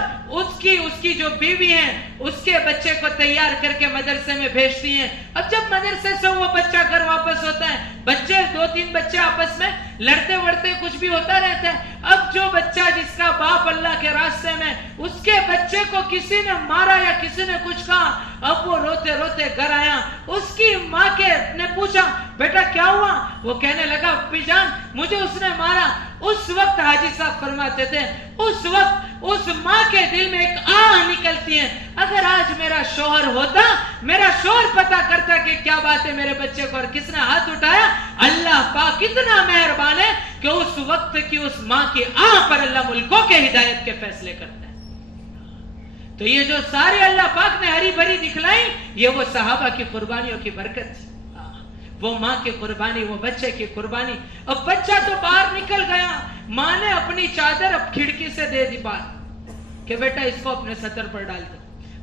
اس کی جو بیوی ہے اس کے بچے کو تیار کر کے مدرسے میں بھیجتی ہیں، اب جب مدرسے سے وہ بچہ گھر واپس ہوتا ہے، بچے 2-3 بچے آپس میں لڑتے وڑتے کچھ بھی ہوتا رہتا ہے. اب جو بچہ جس کا باپ اللہ کے راستے میں، اس کے بچے کو کسی نے مارا یا کسی نے کچھ کہا، اب وہ روتے روتے گھر آیا. اس کی ماں نے پوچھا بیٹا کیا ہوا؟ وہ کہنے لگا اپی جان مجھے اس نے مارا. اس وقت حاجی صاحب فرماتے تھے اس وقت اس ماں کے دل میں ایک آہ نکلتی ہے، اگر آج میرا شوہر ہوتا، میرا شوہر پتا کرتا کہ کیا بات ہے میرے بچے کو اور کس نے ہاتھ اٹھایا. اللہ پاک اتنا مہربان ہے کہ اس وقت کی اس ماں کی آہ پر اللہ ملکوں کے ہدایت کے فیصلے کرتا ہے. تو یہ جو سارے اللہ پاک نے ہری بھری دکھلائی، یہ وہ صحابہ کی قربانیوں کی برکت تھی. وہ ماں کی قربانی، وہ بچے کی قربانی. اب بچہ تو باہر نکل گیا، ماں نے اپنی چادر اب کھڑکی سے دے دی باہر کہ بیٹا اس کو اپنے سطر پر ڈال دو.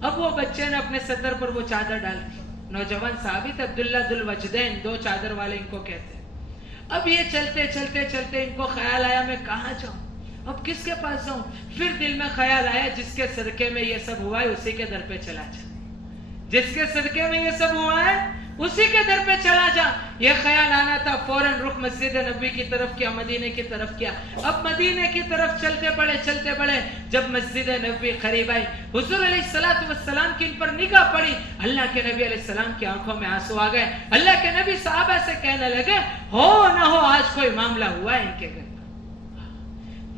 اب وہ بچے نے اپنے سطر پر وہ چادر ڈال دی. نوجوان صحابی تھے عبداللہ ذو الوجدین، 2 چادر والے ان کو کہتے ہیں. اب یہ چلتے چلتے چلتے ان کو خیال آیا میں کہاں جاؤں، اب کس کے پاس جاؤں. پھر دل میں خیال آیا جس کے صدقے میں یہ سب ہوا ہے اسی کے در پہ چلا جا. جس کے صدقے میں یہ سب ہوا ہے اسی کے در پہ چلا جا. یہ خیال آنا تھا، فوراً رخ مسجد نبوی کی طرف کیا، مدینے کی طرف کیا. اب مدینے کی طرف چلتے بڑے. جب مسجد نبوی قریب آئی، حضور علیہ السلام کی ان پر نگاہ پڑی. اللہ کے نبی علیہ السلام کی آنکھوں میں آنسو آ گئے. اللہ کے نبی صحابہ سے کہنے لگے ہو نہ ہو آج کوئی معاملہ ہوا ہے ان کے گھر.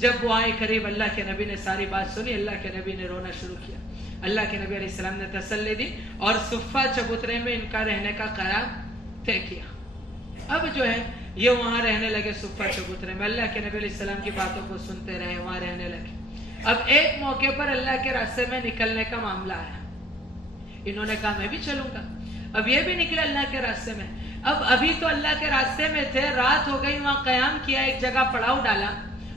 جب وہ آئے قریب، اللہ کے نبی نے ساری بات سنی. اللہ کے نبی نے رونا شروع کیا. اللہ کے نبی علیہ السلام نے تسلی دی اور صفہ چبوترے میں ان کا رہنے کا قرار طے کیا. اب جو ہے یہ وہاں رہنے لگے صفہ چبوترے میں. اللہ کے نبی علیہ السلام کی باتوں کو سنتے رہے، وہاں رہنے لگے. اب ایک موقع پر اللہ کے راستے میں نکلنے کا معاملہ آیا. انہوں نے کہا میں بھی چلوں گا. اب یہ بھی نکلے اللہ کے راستے میں. اب ابھی تو اللہ کے راستے میں تھے، رات ہو گئی، وہاں قیام کیا، ایک جگہ پڑاؤ ڈالا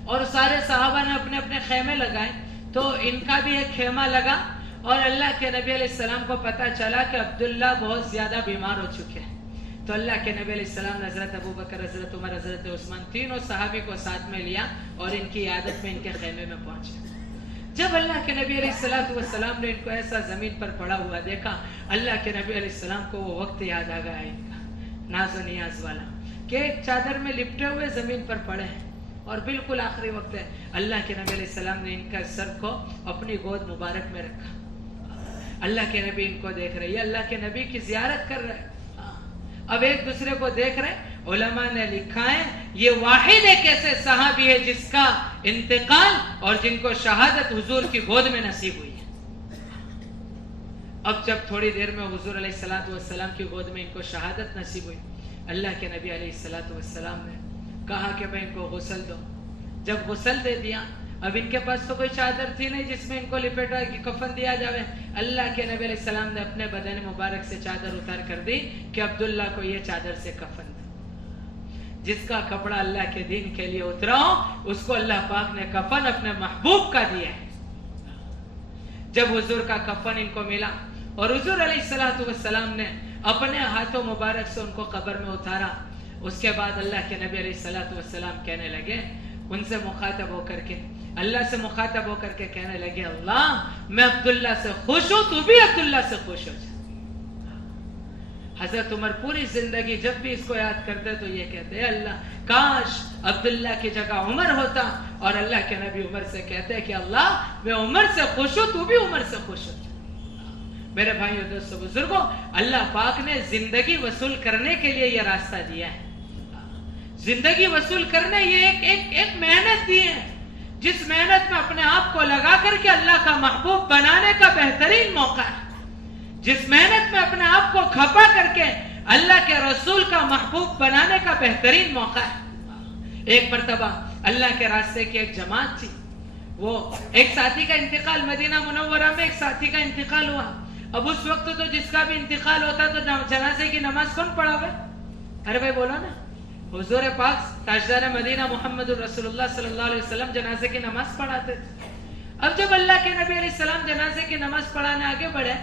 اور سارے صحابہ نے اپنے اپنے خیمے لگائے. تو ان کا بھی ایک خیمہ لگا اور اللہ کے نبی علیہ السلام کو پتا چلا کہ عبداللہ بہت زیادہ بیمار ہو چکے ہیں. تو اللہ کے نبی علیہ السلام نے حضرت ابوبکر، حضرت عمر، حضرت عثمان، تینوں صحابی کو ساتھ میں لیا اور ان کی عیادت میں ان کے خیمے میں پہنچے. جب اللہ کے نبی علیہ السلام نے ان کو ایسا زمین پر پڑا ہوا دیکھا، اللہ کے نبی علیہ السلام کو وہ وقت یاد آ گیا ان کا ناز و نیاز والا کہ ایک چادر میں لپٹے ہوئے زمین پر پڑے ہیں اور بالکل آخری وقت ہے. اللہ کے نبی علیہ السلام نے ان کا سر کو اپنی گود مبارک میں رکھا. اللہ کے نبی ان کو دیکھ رہے، یہ اللہ کے نبی کی زیارت کر رہے. اب ایک دوسرے کو دیکھ رہے. علماء نے لکھا ہے یہ واحد ایک ایسے صحابی ہے جس کا انتقال اور جن کو شہادت حضور کی گود میں نصیب ہوئی ہے. اب جب تھوڑی دیر میں حضور علیہ السلام کی گود میں ان کو شہادت نصیب ہوئی، اللہ کے نبی علیہ السلام نے کہا کہ میں ان کو غسل دو. جب غسل دے دیا، اب ان کے پاس تو کوئی چادر تھی نہیں جس میں ان کو لپیٹا کہ کفن دیا جاوے. اللہ کے نبی علیہ السلام نے اپنے بدن مبارک سے چادر اتار کر دی کہ عبداللہ کو یہ چادر سے کفن دے. جس کا کپڑا اللہ کے دین کے لیے اترا ہو اس کو اللہ پاک نے کفن اپنے محبوب کا دیا ہے. جب حضور کا کفن ان کو ملا اور حضور علیہ السلام نے اپنے ہاتھوں مبارک سے ان کو قبر میں اتارا, اس کے بعد اللہ کے نبی علیہ السلام کہنے لگے, ان سے مخاطب ہو کر کے, اللہ سے مخاطب ہو کر کے کہنے لگے, اللہ میں عبداللہ سے خوش ہوں, تو بھی عبداللہ سے خوش ہو جا. حضرت عمر پوری زندگی جب بھی اس کو یاد کرتے تو یہ کہتے ہیں, اللہ کاش عبداللہ کی جگہ عمر ہوتا, اور اللہ کے نبی عمر سے کہتے ہیں کہ اللہ میں عمر سے خوش ہوں, تو بھی عمر سے خوش ہو. میرے بھائیو دوستو بزرگوں, اللہ پاک نے زندگی وصول کرنے کے لیے یہ راستہ دیا ہے. زندگی وصول کرنے یہ ایک محنت دی ہے, جس محنت میں اپنے آپ کو لگا کر کے اللہ کا محبوب بنانے کا بہترین موقع ہے. جس محنت میں اپنے آپ کو کھپا کر کے اللہ کے رسول کا محبوب بنانے کا بہترین موقع ہے. ایک مرتبہ اللہ کے راستے کی ایک جماعت تھی, وہ ایک ساتھی کا انتقال, مدینہ منورہ میں ایک ساتھی کا انتقال ہوا. اب اس وقت تو جس کا بھی انتقال ہوتا تو جنازے کی نماز کون پڑھاوے؟ ارے بھائی بولو نا, حضور پاک تاجدار مدینہ محمد رسول اللہ صلی اللہ علیہ وسلم جنازے کی نماز پڑھاتے تھے. اب جب اللہ کے نبی علیہ السلام جنازے کی نماز پڑھانے آگے بڑھے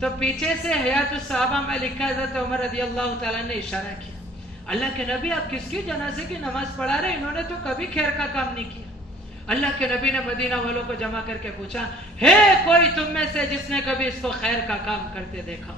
تو پیچھے سے حیات الصحابہ میں لکھا حضرت عمر رضی اللہ تعالیٰ نے اشارہ کیا, اللہ کے نبی آپ کس کی جنازے کی نماز پڑھا رہے, انہوں نے تو کبھی خیر کا کام نہیں کیا. اللہ کے نبی نے مدینہ والوں کو جمع کر کے پوچھا, ہے کوئی تم میں سے جس نے کبھی اس کو خیر کا کام کرتے دیکھا؟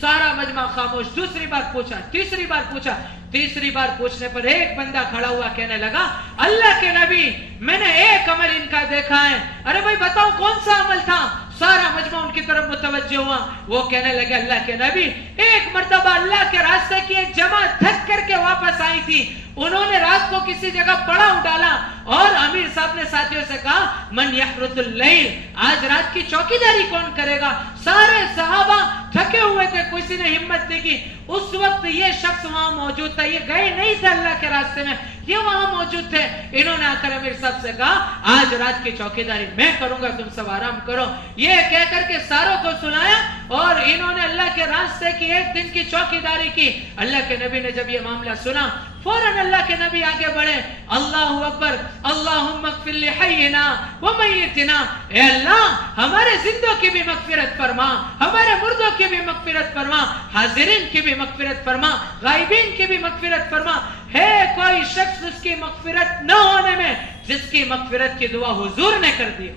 سارا مجمع خاموش. دوسری بار پوچھا, تیسری بار پوچھا. تیسری بار پوچھنے پر ایک بندہ کھڑا ہوا کہنے لگا, اللہ کے نبی میں نے ایک عمل ان کا دیکھا ہے. ارے بھائی بتاؤ کون سا عمل تھا؟ سارا مجمع ان کی طرف متوجہ ہوا. وہ کہنے لگے, اللہ کے نبی ایک مرتبہ اللہ کے راستے کی ایک جماعت تھک کر کے واپس آئی تھی, انہوں نے رات کو کسی جگہ پڑاؤ ڈالا اور امیر صاحب نے ساتھیوں سے کہا, من یحرث اللیل, آج رات کی چوکیداری کون کرے گا؟ سارے صحابہ تھکے ہوئے تھے, کسی نے ہمت نہیں کی. اس وقت یہ شخص وہاں موجود تھا, یہ گئے نہیں تھے اللہ کے راستے میں, یہ وہاں موجود تھے. انہوں نے آ کر امیر صاحب سے کہا, آج رات کی چوکیداری میں کروں گا, تم سب آرام کرو. یہ کہہ کر کے ساروں کو سنایا اور انہوں نے اللہ کے راستے کی ایک دن کی چوکیداری کی. اللہ کے نبی نے جب یہ معاملہ سنا فوراً اللہ کے نبی آگے بڑھے, اللہ اکبر, اللہم اغفر لحینا ومیتنا, اے اللہ ہمارے زندوں کی بھی مغفرت فرما, ہمارے مردوں کی بھی مغفرت فرما, حاضرین کی بھی مغفرت فرما, غائبین کی بھی مغفرت فرما. ہے کوئی شخص اس کی مغفرت نہ ہونے میں جس کی مغفرت کی دعا حضور نے کر دی؟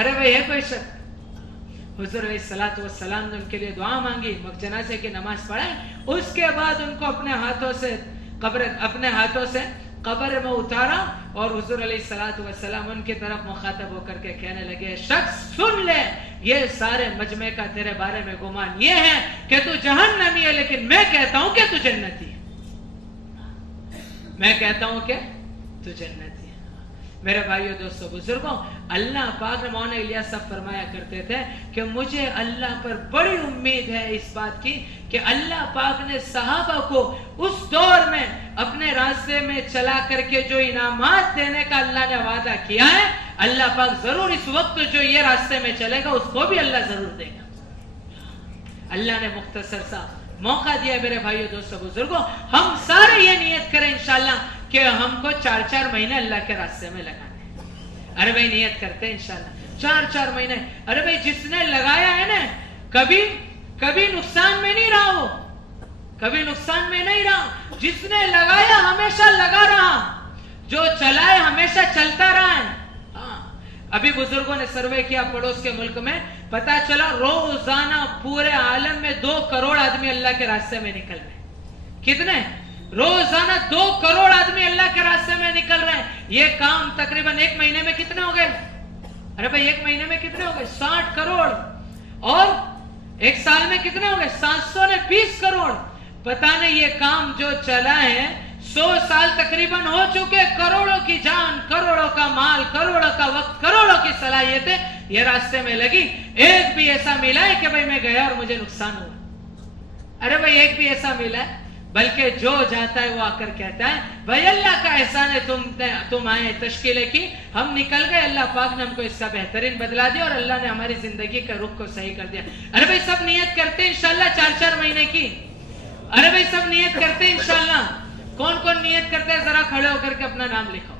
ارے بھائی ہے کوئی شخص؟ حضور علیہ السلام نے ان کے لیے دعا مانگی, جنازے کی نماز پڑھائیں, اس کے بعد ان کو اپنے ہاتھوں سے قبر میں اتارا اور حضور علیہ السلام ان کی طرف مخاطب ہو کر کے کہنے لگے, شخص سن لے, یہ سارے مجمع کا تیرے بارے میں گمان یہ ہے کہ تو جہنمی ہے, لیکن میں کہتا ہوں کہ تو جنتی ہے. میں کہتا ہوں کہ تو جنتی ہے. میرے بھائیو دوستو بزرگوں, اللہ پاک نے مولانا الیاس صاحب فرمایا کرتے تھے کہ مجھے اللہ پر بڑی امید ہے اس بات کی کہ اللہ پاک نے صحابہ کو اس دور میں اپنے راستے میں چلا کر کے جو انعامات دینے کا اللہ نے وعدہ کیا ہے, اللہ پاک ضرور اس وقت جو یہ راستے میں چلے گا اس کو بھی اللہ ضرور دے گا. اللہ نے مختصر سا موقع دیا. میرے بھائیو دوستو بزرگوں, ہم سارے یہ نیت کریں انشاءاللہ کہ ہم کو 4 مہینے اللہ کے راستے میں لگانے ہیں. ارے بھائی نیت کرتے ہیں انشاءاللہ 4 مہینے. ارے بھائی جس نے لگایا ہے نا, کبھی نقصان میں نہیں رہا, ہو کبھی نقصان میں نہیں رہا. جس نے لگایا ہمیشہ لگا رہا, جو چلائے ہمیشہ چلتا رہا ہے. ابھی بزرگوں نے سروے کیا پڑوس کے ملک میں, پتا چلا روزانہ پورے عالم میں 2 کروڑ آدمی اللہ کے راستے میں نکل رہے ہیں. کتنے؟ روزانہ 2 کروڑ آدمی اللہ کے راستے میں نکل رہے ہیں. یہ کام تقریباً 1 مہینے میں کتنے ہو گئے؟ ارے بھائی 1 مہینے میں کتنے ہو گئے؟ 60 کروڑ. اور 1 سال میں کتنے ہو گئے؟ 720 کروڑ. پتہ نہیں یہ کام جو چلا ہے 100 سال تقریباً ہو چکے. کروڑوں کی جان, کروڑوں کا مال, کروڑوں کا وقت, کروڑوں کی صلاحیتیں یہ راستے میں لگی. ایک بھی ایسا ملا ہے کہ بھائی میں گیا اور مجھے نقصان ہوا؟ ارے بھائی ایک بھی ایسا ملا ہے؟ بلکہ جو جاتا ہے وہ آ کر کہتا ہے بھائی اللہ کا احسان ہے, تم آئے, تشکیلیں کی, ہم نکل گئے, اللہ پاک نے ہم کو اس کا بہترین بدلا دیا اور اللہ نے ہماری زندگی کا رخ کو صحیح کر دیا. ارے بھائی سب نیت کرتے ہیں انشاءاللہ 4 مہینے کی. ارے بھائی سب نیت کرتے ہیں انشاءاللہ. کون کرتے ہیں ذرا کھڑے ہو کر کے اپنا نام لکھاؤ.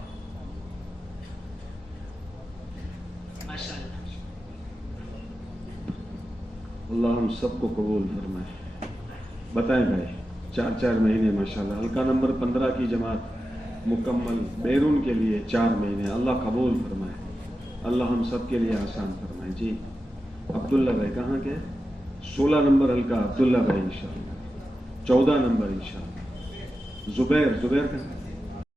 ماشاء اللہ. اللہ ہم سب کو قبول فرمائے. بتائیں بھائی 4 مہینے ماشاءاللہ. حلقہ نمبر 15 کی جماعت مکمل بیرون کے لیے 4 مہینے. اللہ قبول فرمائے. اللہ ہم سب کے لیے آسان فرمائے. جی عبداللہ بھائی کہاں کے؟ 16 نمبر حلقہ عبداللہ بھائی انشاءاللہ. 14 نمبر انشاءاللہ. زبیر کہاں؟